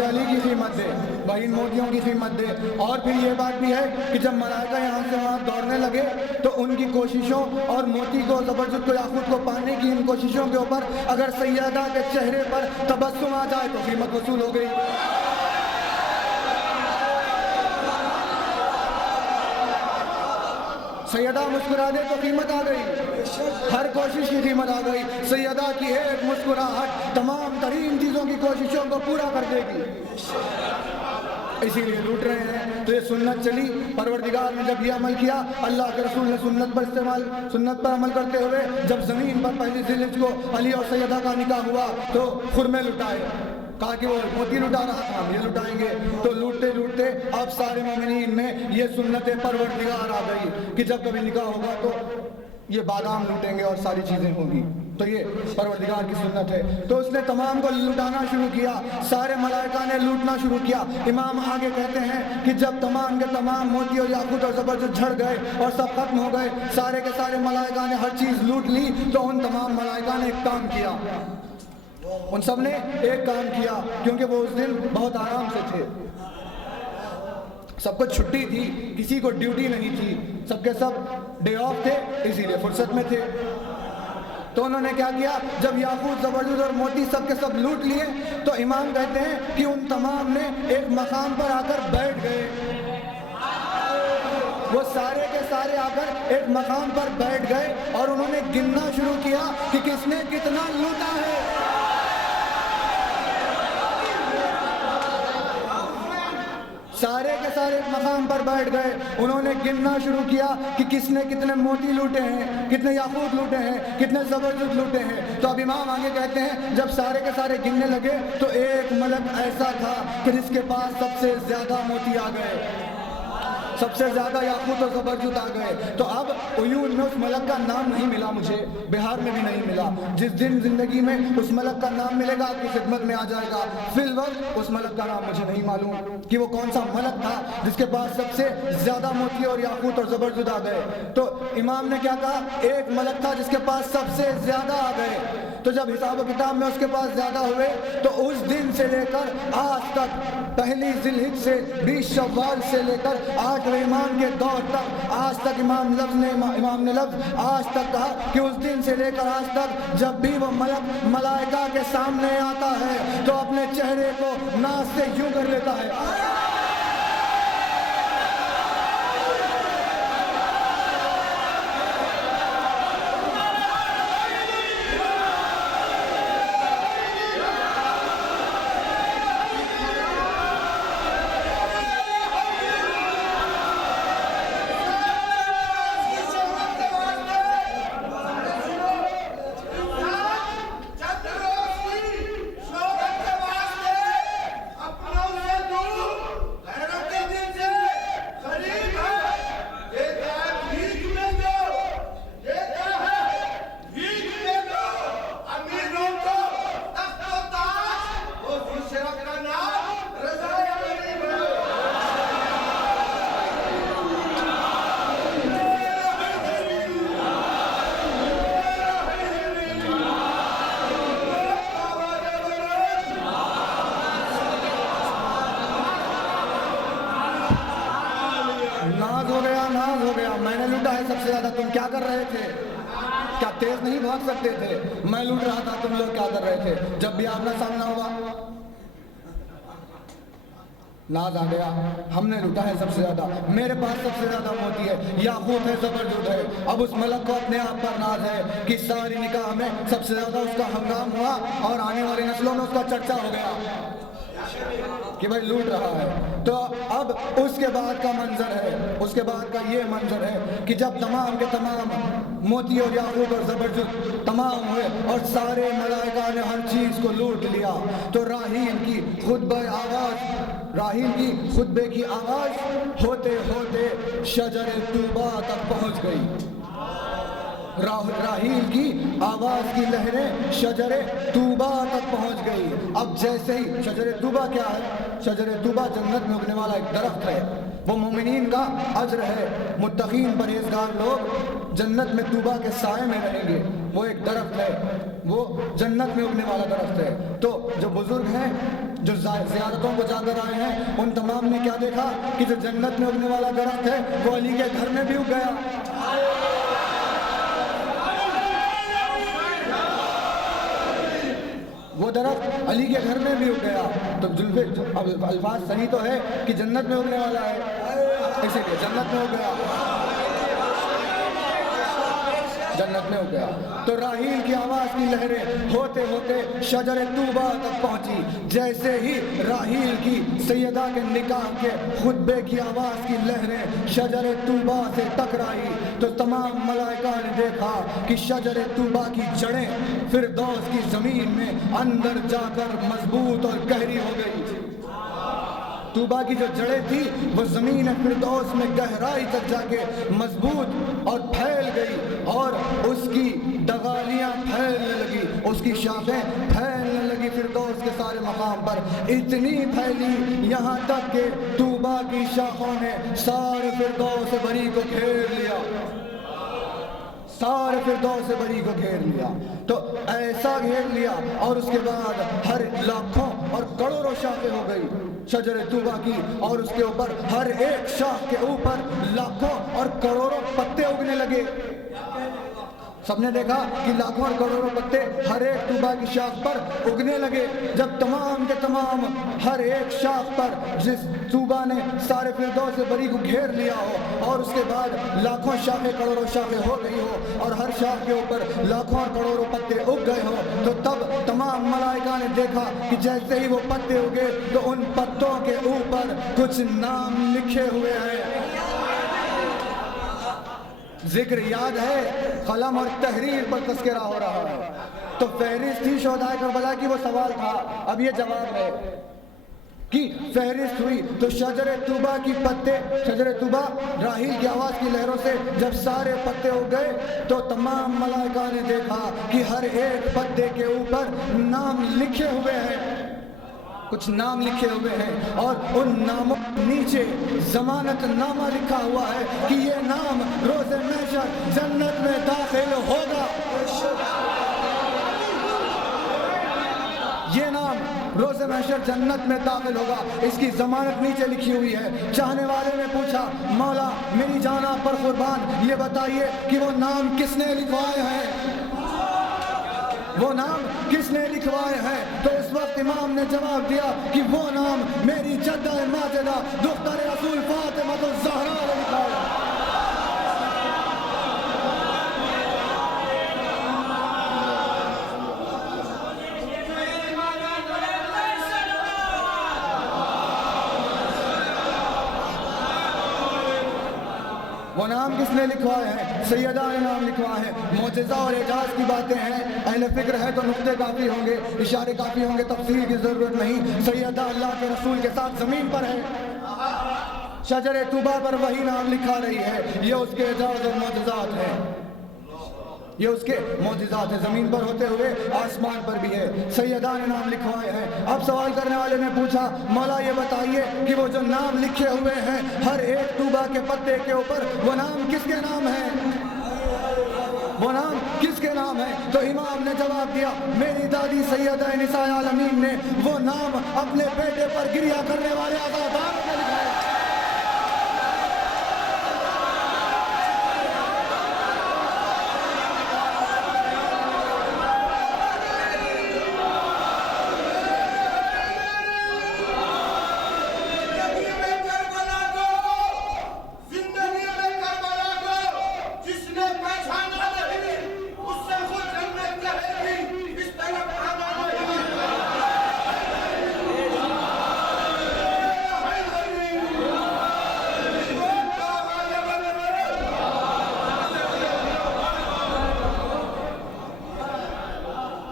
علی کی قیمت دے، بھائی ان موتیوں کی قیمت دے۔ اور پھر یہ بات بھی ہے کہ جب ملائکہ یہاں سے وہاں دوڑنے لگے تو ان کی کوششوں اور موتی کو، زبرجد کو، یاقوت کو پانے کی ان کوششوں کے اوپر اگر سیدہ کے چہرے پر تبسم آ جائے تو قیمت وصول ہو گئی۔ سیدہ مسکرا دے تو قیمت آ گئی، ہر کوشش کی قیمت آ گئی۔ سیدہ کی ایک مسکراہٹ تمام ترین چیزوں کی کوششوں کو پورا کر دے گی، اسی لیے لوٹ رہے ہیں۔ تو یہ سنت چلی، پروردگار نے جب یہ عمل کیا، اللہ کے رسول نے سنت پر عمل کرتے ہوئے جب زمین پر پہلی ذیلحج کو علی اور سیدہ کا نکاح ہوا تو خرمے لٹائے، کہا کہ وہ موتی لٹا رہا تھا، ہم یہ لٹائیں گے۔ تو لوٹتے لوٹتے اب سارے مومنین میں یہ سنت پروردگار آ گئی کہ جب کبھی نکاح ہوگا تو یہ بادام لوٹیں گے اور ساری چیزیں ہوں گی۔ تو یہ پروردگار کی سنت ہے۔ تو اس نے تمام کو لٹانا شروع کیا، سارے ملائکہ نے لوٹنا شروع کیا۔ امام آگے کہتے ہیں کہ جب تمام کے تمام موتی اور یاقوت اور زبرجد جھڑ گئے اور سب ختم ہو گئے، سارے کے سارے ملائکہ نے ہر چیز لوٹ لی، تو ان تمام ملائکہ نے ایک کام کیا، ان سب نے ایک کام کیا، کیونکہ وہ اس دن بہت آرام سے تھے، سب کو چھٹی تھی، کسی کو ڈیوٹی نہیں تھی، سب کے سب ڈے آف تھے، اسی لیے فرصت میں تھے۔ تو انہوں نے کیا کیا؟ جب یاقوت، زبرجد اور موتی سب کے سب لوٹ لیے تو امام کہتے ہیں کہ ان تمام نے ایک مقام پر آ کر بیٹھ گئے، وہ سارے کے سارے آ کر ایک مقام پر بیٹھ گئے اور انہوں نے گننا شروع کیا کہ کس نے کتنا لوٹا ہے۔ سارے کے سارے ایک مقام پر بیٹھ گئے، انہوں نے گننا شروع کیا کہ کس نے کتنے موتی لوٹے ہیں، کتنے یاقوت لوٹے ہیں، کتنے زبرجد لوٹے ہیں۔ تو اب امام آگے کہتے ہیں جب سارے کے سارے گننے لگے تو ایک ملک ایسا تھا کہ جس کے پاس سب سے زیادہ موتی آ گئے، سب سے زیادہ یاقوت و زبرجد آ گئے. تو اب عیون میں اس ملک کا نام نہیں ملا مجھے, بہار میں بھی نہیں ملا. جس دن زندگی میں اس ملک کا نام ملے گا آپ کی خدمت میں آ جائے گا. فی الوقت اس ملک کا نام مجھے نہیں معلوم کہ وہ کون سا ملک تھا جس کے پاس سب سے زیادہ موتی اور یاقوت اور زبرجد آ گئے. تو امام نے کیا کہا, ایک ملک تھا جس کے پاس سب سے زیادہ آ گئے. تو جب حساب و کتاب میں اس کے پاس زیادہ ہوئے تو اس دن سے لے کر آج تک, پہلی ذی الحجہ سے 20 شوال سے لے کر 8ویں امام کے دور تک, آج تک امام نے لفظ آج تک کہا کہ اس دن سے لے کر آج تک جب بھی وہ ملک ملائکہ کے سامنے آتا ہے تو اپنے چہرے کو ناز سے یوں کر لیتا ہے. ناز ہو گیا, میں نے لوٹا ہے سب سے زیادہ. تم کیا کر رہے تھے؟ کیا تیز نہیں بھاگ سکتے تھے؟ میں لوٹ رہا تھا, تم لوگ کیا کر رہے تھے؟ جب بھی آمنا سامنا ہوا ناز آ گیا, ہم نے لوٹا ہے سب سے زیادہ, میرے پاس سب سے زیادہ موتی ہے, یاقوت ہے, زبرجد ہے. اب اس ملک کو اپنے آپ پر ناز ہے کہ ساری نکاح میں سب سے زیادہ اس کا ہنگام ہوا اور آنے والی نسلوں میں اس کا چرچا ہو گیا کہ بھائی لوٹ رہا ہے. تو اب اس کے بعد کا منظر ہے, اس کے بعد کا یہ منظر ہے کہ جب تمام کے تمام موتی اور یاقوت اور زبرجد تمام ہوئے اور سارے ملائکہ نے ہر چیز کو لوٹ لیا, تو راحیل کی خطبے کی آواز ہوتے ہوتے شجر طوبہ تک پہنچ گئی. راحیل کی آواز کی لہریں شجر طوبہ تک پہنچ گئی. اب جیسے ہی شجر طوبہ کیا ہے؟ شجر طوبہ جنت میں اگنے والا ایک درخت ہے, وہ مومنین کا اجر ہے. متقین پرہیزگار لوگ جنت میں طوبہ کے سائے میں رہیں گے. وہ ایک درخت ہے, وہ جنت میں اگنے والا درخت ہے. تو جو بزرگ ہیں جو زیارتوں کو جا کر آئے ہیں ان تمام نے کیا دیکھا کہ جو جنت میں اگنے والا درخت ہے وہ علی کے گھر میں بھی اگ گیا. وہ درخت علی کے گھر میں بھی اگ گیا. تو الفاظ صحیح تو ہے کہ جنت میں اگنے والا ہے, اسی لیے جنت میں اگ گیا, جنت میں اگ گیا. تو راحیل کی آواز کی لہریں ہوتے ہوتے شجر طوبہ تک پہنچی. جیسے ہی راحیل کی سیدہ کے نکاح کے خطبے کی آواز کی لہریں شجر طوبہ سے ٹکرائی تو تمام ملائکہ نے دیکھا کہ شجر طوبہ کی جڑیں فردوس کی زمین میں اندر جا کر مضبوط اور گہری ہو گئی. طوبہ کی جو جڑیں تھی وہ زمین فردوس میں گہرائی تک جا کے مضبوط اور پھیل گئی, اور اس کی ڈغالیاں پھیلنے لگی, اس کی شاخیں پھیلنے لگی فردوس کے سارے مقام پر. اتنی پھیلی یہاں تک کہ طوبہ کی شاخوں نے سارے فردوس بری کو گھیر لیا, سارے فردوس بری کو گھیر لیا. تو ایسا گھیر لیا اور اس کے بعد ہر لاکھوں اور کروڑوں شاخیں ہو گئی شجر طوبہ کی, اور اس کے اوپر ہر ایک شاخ کے اوپر لاکھوں اور کروڑوں پتے اگنے لگے. سب نے دیکھا کہ لاکھوں اور کروڑوں پتے ہر ایک طوبہ کی شاخ پر اگنے لگے. جب تمام کے تمام ہر ایک شاخ پر جس طوبہ نے سارے فردوس بری کو گھیر لیا ہو اور اس کے بعد لاکھوں شاخیں کروڑوں شاخیں ہو گئی ہو اور ہر شاخ کے اوپر لاکھوں اور کروڑوں پتے اگ گئے ہو, تو تب تمام ملائکہ نے دیکھا کہ جیسے ہی وہ پتے اگے تو ان پتوں کے اوپر کچھ نام لکھے ہوئے ہیں. ذکر یاد ہے, قلم اور تحریر پر تذکرہ ہو رہا ہے. تو فہرست تھی شہدائے کربلا کی, وہ سوال تھا, اب یہ جواب ہے. کی فہرست ہوئی تو شجر طوبہ کی پتے، شجر طوبہ راحیل کی آواز کی لہروں سے جب سارے پتے اگ گئے تو تمام ملائکہ نے دیکھا کہ ہر ایک پتے کے اوپر نام لکھے ہوئے ہیں، کچھ نام لکھے ہوئے ہیں، اور ان ناموں نیچے ضمانت نامہ لکھا ہوا ہے کہ یہ نام روز محشر جنت میں داخل ہوگا، یہ نام روز محشر جنت میں داخل ہوگا، اس کی ضمانت نیچے لکھی ہوئی ہے۔ چاہنے والے نے پوچھا مولا میری جان آپ پر قربان، یہ بتائیے کہ وہ نام کس نے لکھوائے ہیں، وہ نام کس نے لکھوائے ہیں؟ تو اس وقت امام نے جواب دیا کہ وہ نام میری جدہ ماجدہ دختر رسول فاطمہ الزہرا نے لکھا ہے۔ وہ نام کس نے لکھوائے ہیں؟ سیدہ نے نام لکھوائے ہیں۔ معجزہ اور اعجاز کی باتیں ہیں، اہل فکر ہے تو نقطے کافی ہوں گے، اشارے کافی ہوں گے، تفصیل کی ضرورت نہیں۔ سیدہ اللہ کے رسول کے ساتھ زمین پر ہے، شجر طوبہ پر وہی نام لکھا رہی ہے، یہ اس کے اعجاز اور معجزات ہیں، یہ اس کے معجزات ہیں، زمین پر ہوتے ہوئے آسمان پر بھی ہے، سیدہ نے نام لکھوائے ہیں۔ اب سوال کرنے والے نے پوچھا مولا یہ بتائیے کہ وہ جو نام لکھے ہوئے ہیں ہر ایک طوبہ کے پتے کے اوپر، وہ نام کس کے نام ہیں، وہ نام کس کے نام ہے؟ تو امام نے جواب دیا میری دادی سیدہ نساء العالمین نے وہ نام اپنے بیٹے پر گریہ کرنے والے عزادار نے لکھا ہے۔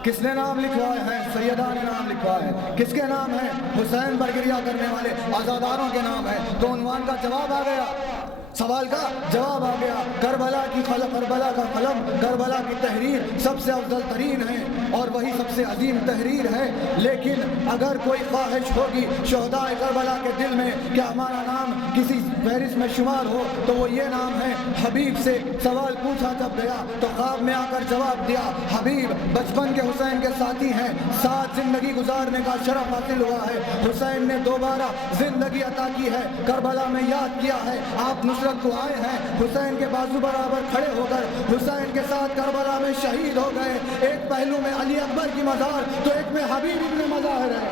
کس نے نام لکھوائے ہیں؟ سیدہ نے نام لکھوائے ہیں۔ کس کے نام ہیں؟ حسین پر گریہ کرنے والے عزاداروں کے نام ہیں۔ تو عنوان کا جواب آ گیا، سوال کا جواب آ گیا۔ کربلا کی کربلا کا قلم، کربلا کی تحریر سب سے افضل ترین ہے اور وہی سب سے عظیم تحریر ہے، لیکن اگر کوئی خواہش ہوگی شہداء کربلا کے دل میں کہ ہمارا نام کسی فہرست میں شمار ہو تو وہ یہ نام ہے۔ حبیب سے سوال پوچھا جب گیا تو خواب میں آ کر جواب دیا حبیب بچپن کے حسین کے ساتھی ہیں، ساتھ زندگی گزارنے کا شرف حاصل ہوا ہے، حسین نے دوبارہ زندگی عطا کی ہے، کربلا میں یاد کیا ہے، آپ نصرت کو آئے ہیں، حسین کے بازو برابر کھڑے ہو کر حسین کے ساتھ کربلا میں شہید ہو گئے۔ ایک پہلو میں علی اکبر کی مزار تو ایک میں حبیب ابن مظاہر ہے،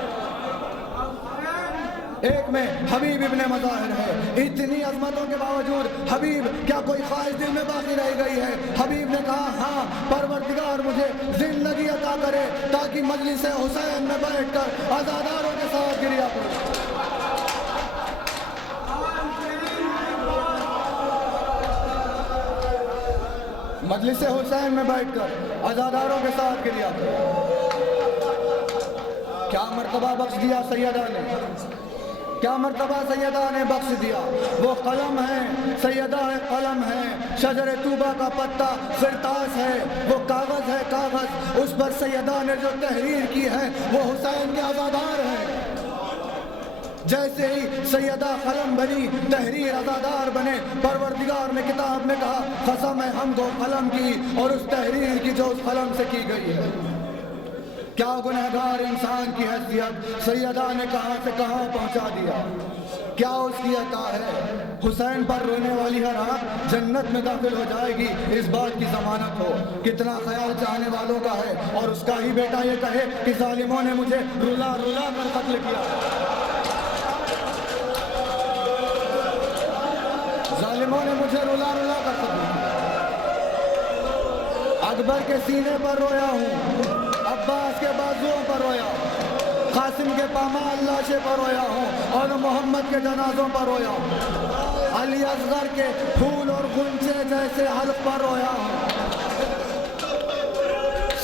ایک میں حبیب ابن مظاہر ہے۔ اتنی عظمتوں کے باوجود حبیب کیا کوئی خواہش دل میں باقی رہ گئی ہے؟ حبیب نے کہا ہاں پروردگار مجھے زندگی عطا کرے تاکہ مجلس حسین میں بیٹھ کر عزاداروں کے ساتھ گریہ کروں۔ مجلس حسین میں بیٹھ کر عزاداروں کے ساتھ گریہ کروں۔ کیا مرتبہ بخش دیا سیدہ نے، کیا مرتبہ سیدہ نے بخش دیا۔ وہ قلم ہے، سیدہ قلم ہے، شجر طوبہ کا پتا قرطاس ہے، وہ کاغذ ہے کاغذ، اس پر سیدہ نے جو تحریر کی ہے وہ حسین کے عزادار ہیں۔ جیسے ہی سیدہ قلم بنی تحریر عزادار بنے، پروردگار نے کتاب میں کہا قسم ہے ہم کو قلم کی اور اس تحریر کی جو اس قلم سے کی گئی ہے۔ کیا گنہگار انسان کی حیثیت سیدہ نے کہاں سے کہاں پہنچا دیا، کیا اس کی عطا ہے۔ حسین پر رونے والی ہر آنکھ جنت میں داخل ہو جائے گی، اس بات کی ضمانت ہو۔ کتنا خیال چاہنے والوں کا ہے اور اس کا ہی بیٹا یہ کہے کہ ظالموں نے مجھے رلا رلا کر قتل کیا، ظالموں نے مجھے رلا رلا کر قتل کیا۔ اکبر کے سینے پر رویا ہوں، عباس کے بازوؤں پر رویا ہوں، قاسم کے پامال لاشے پر رویا ہوں اور محمد کے جنازوں پر رویا ہوں، علی اصغر کے پھول اور غنچے جیسے حلق پر رویا ہوں،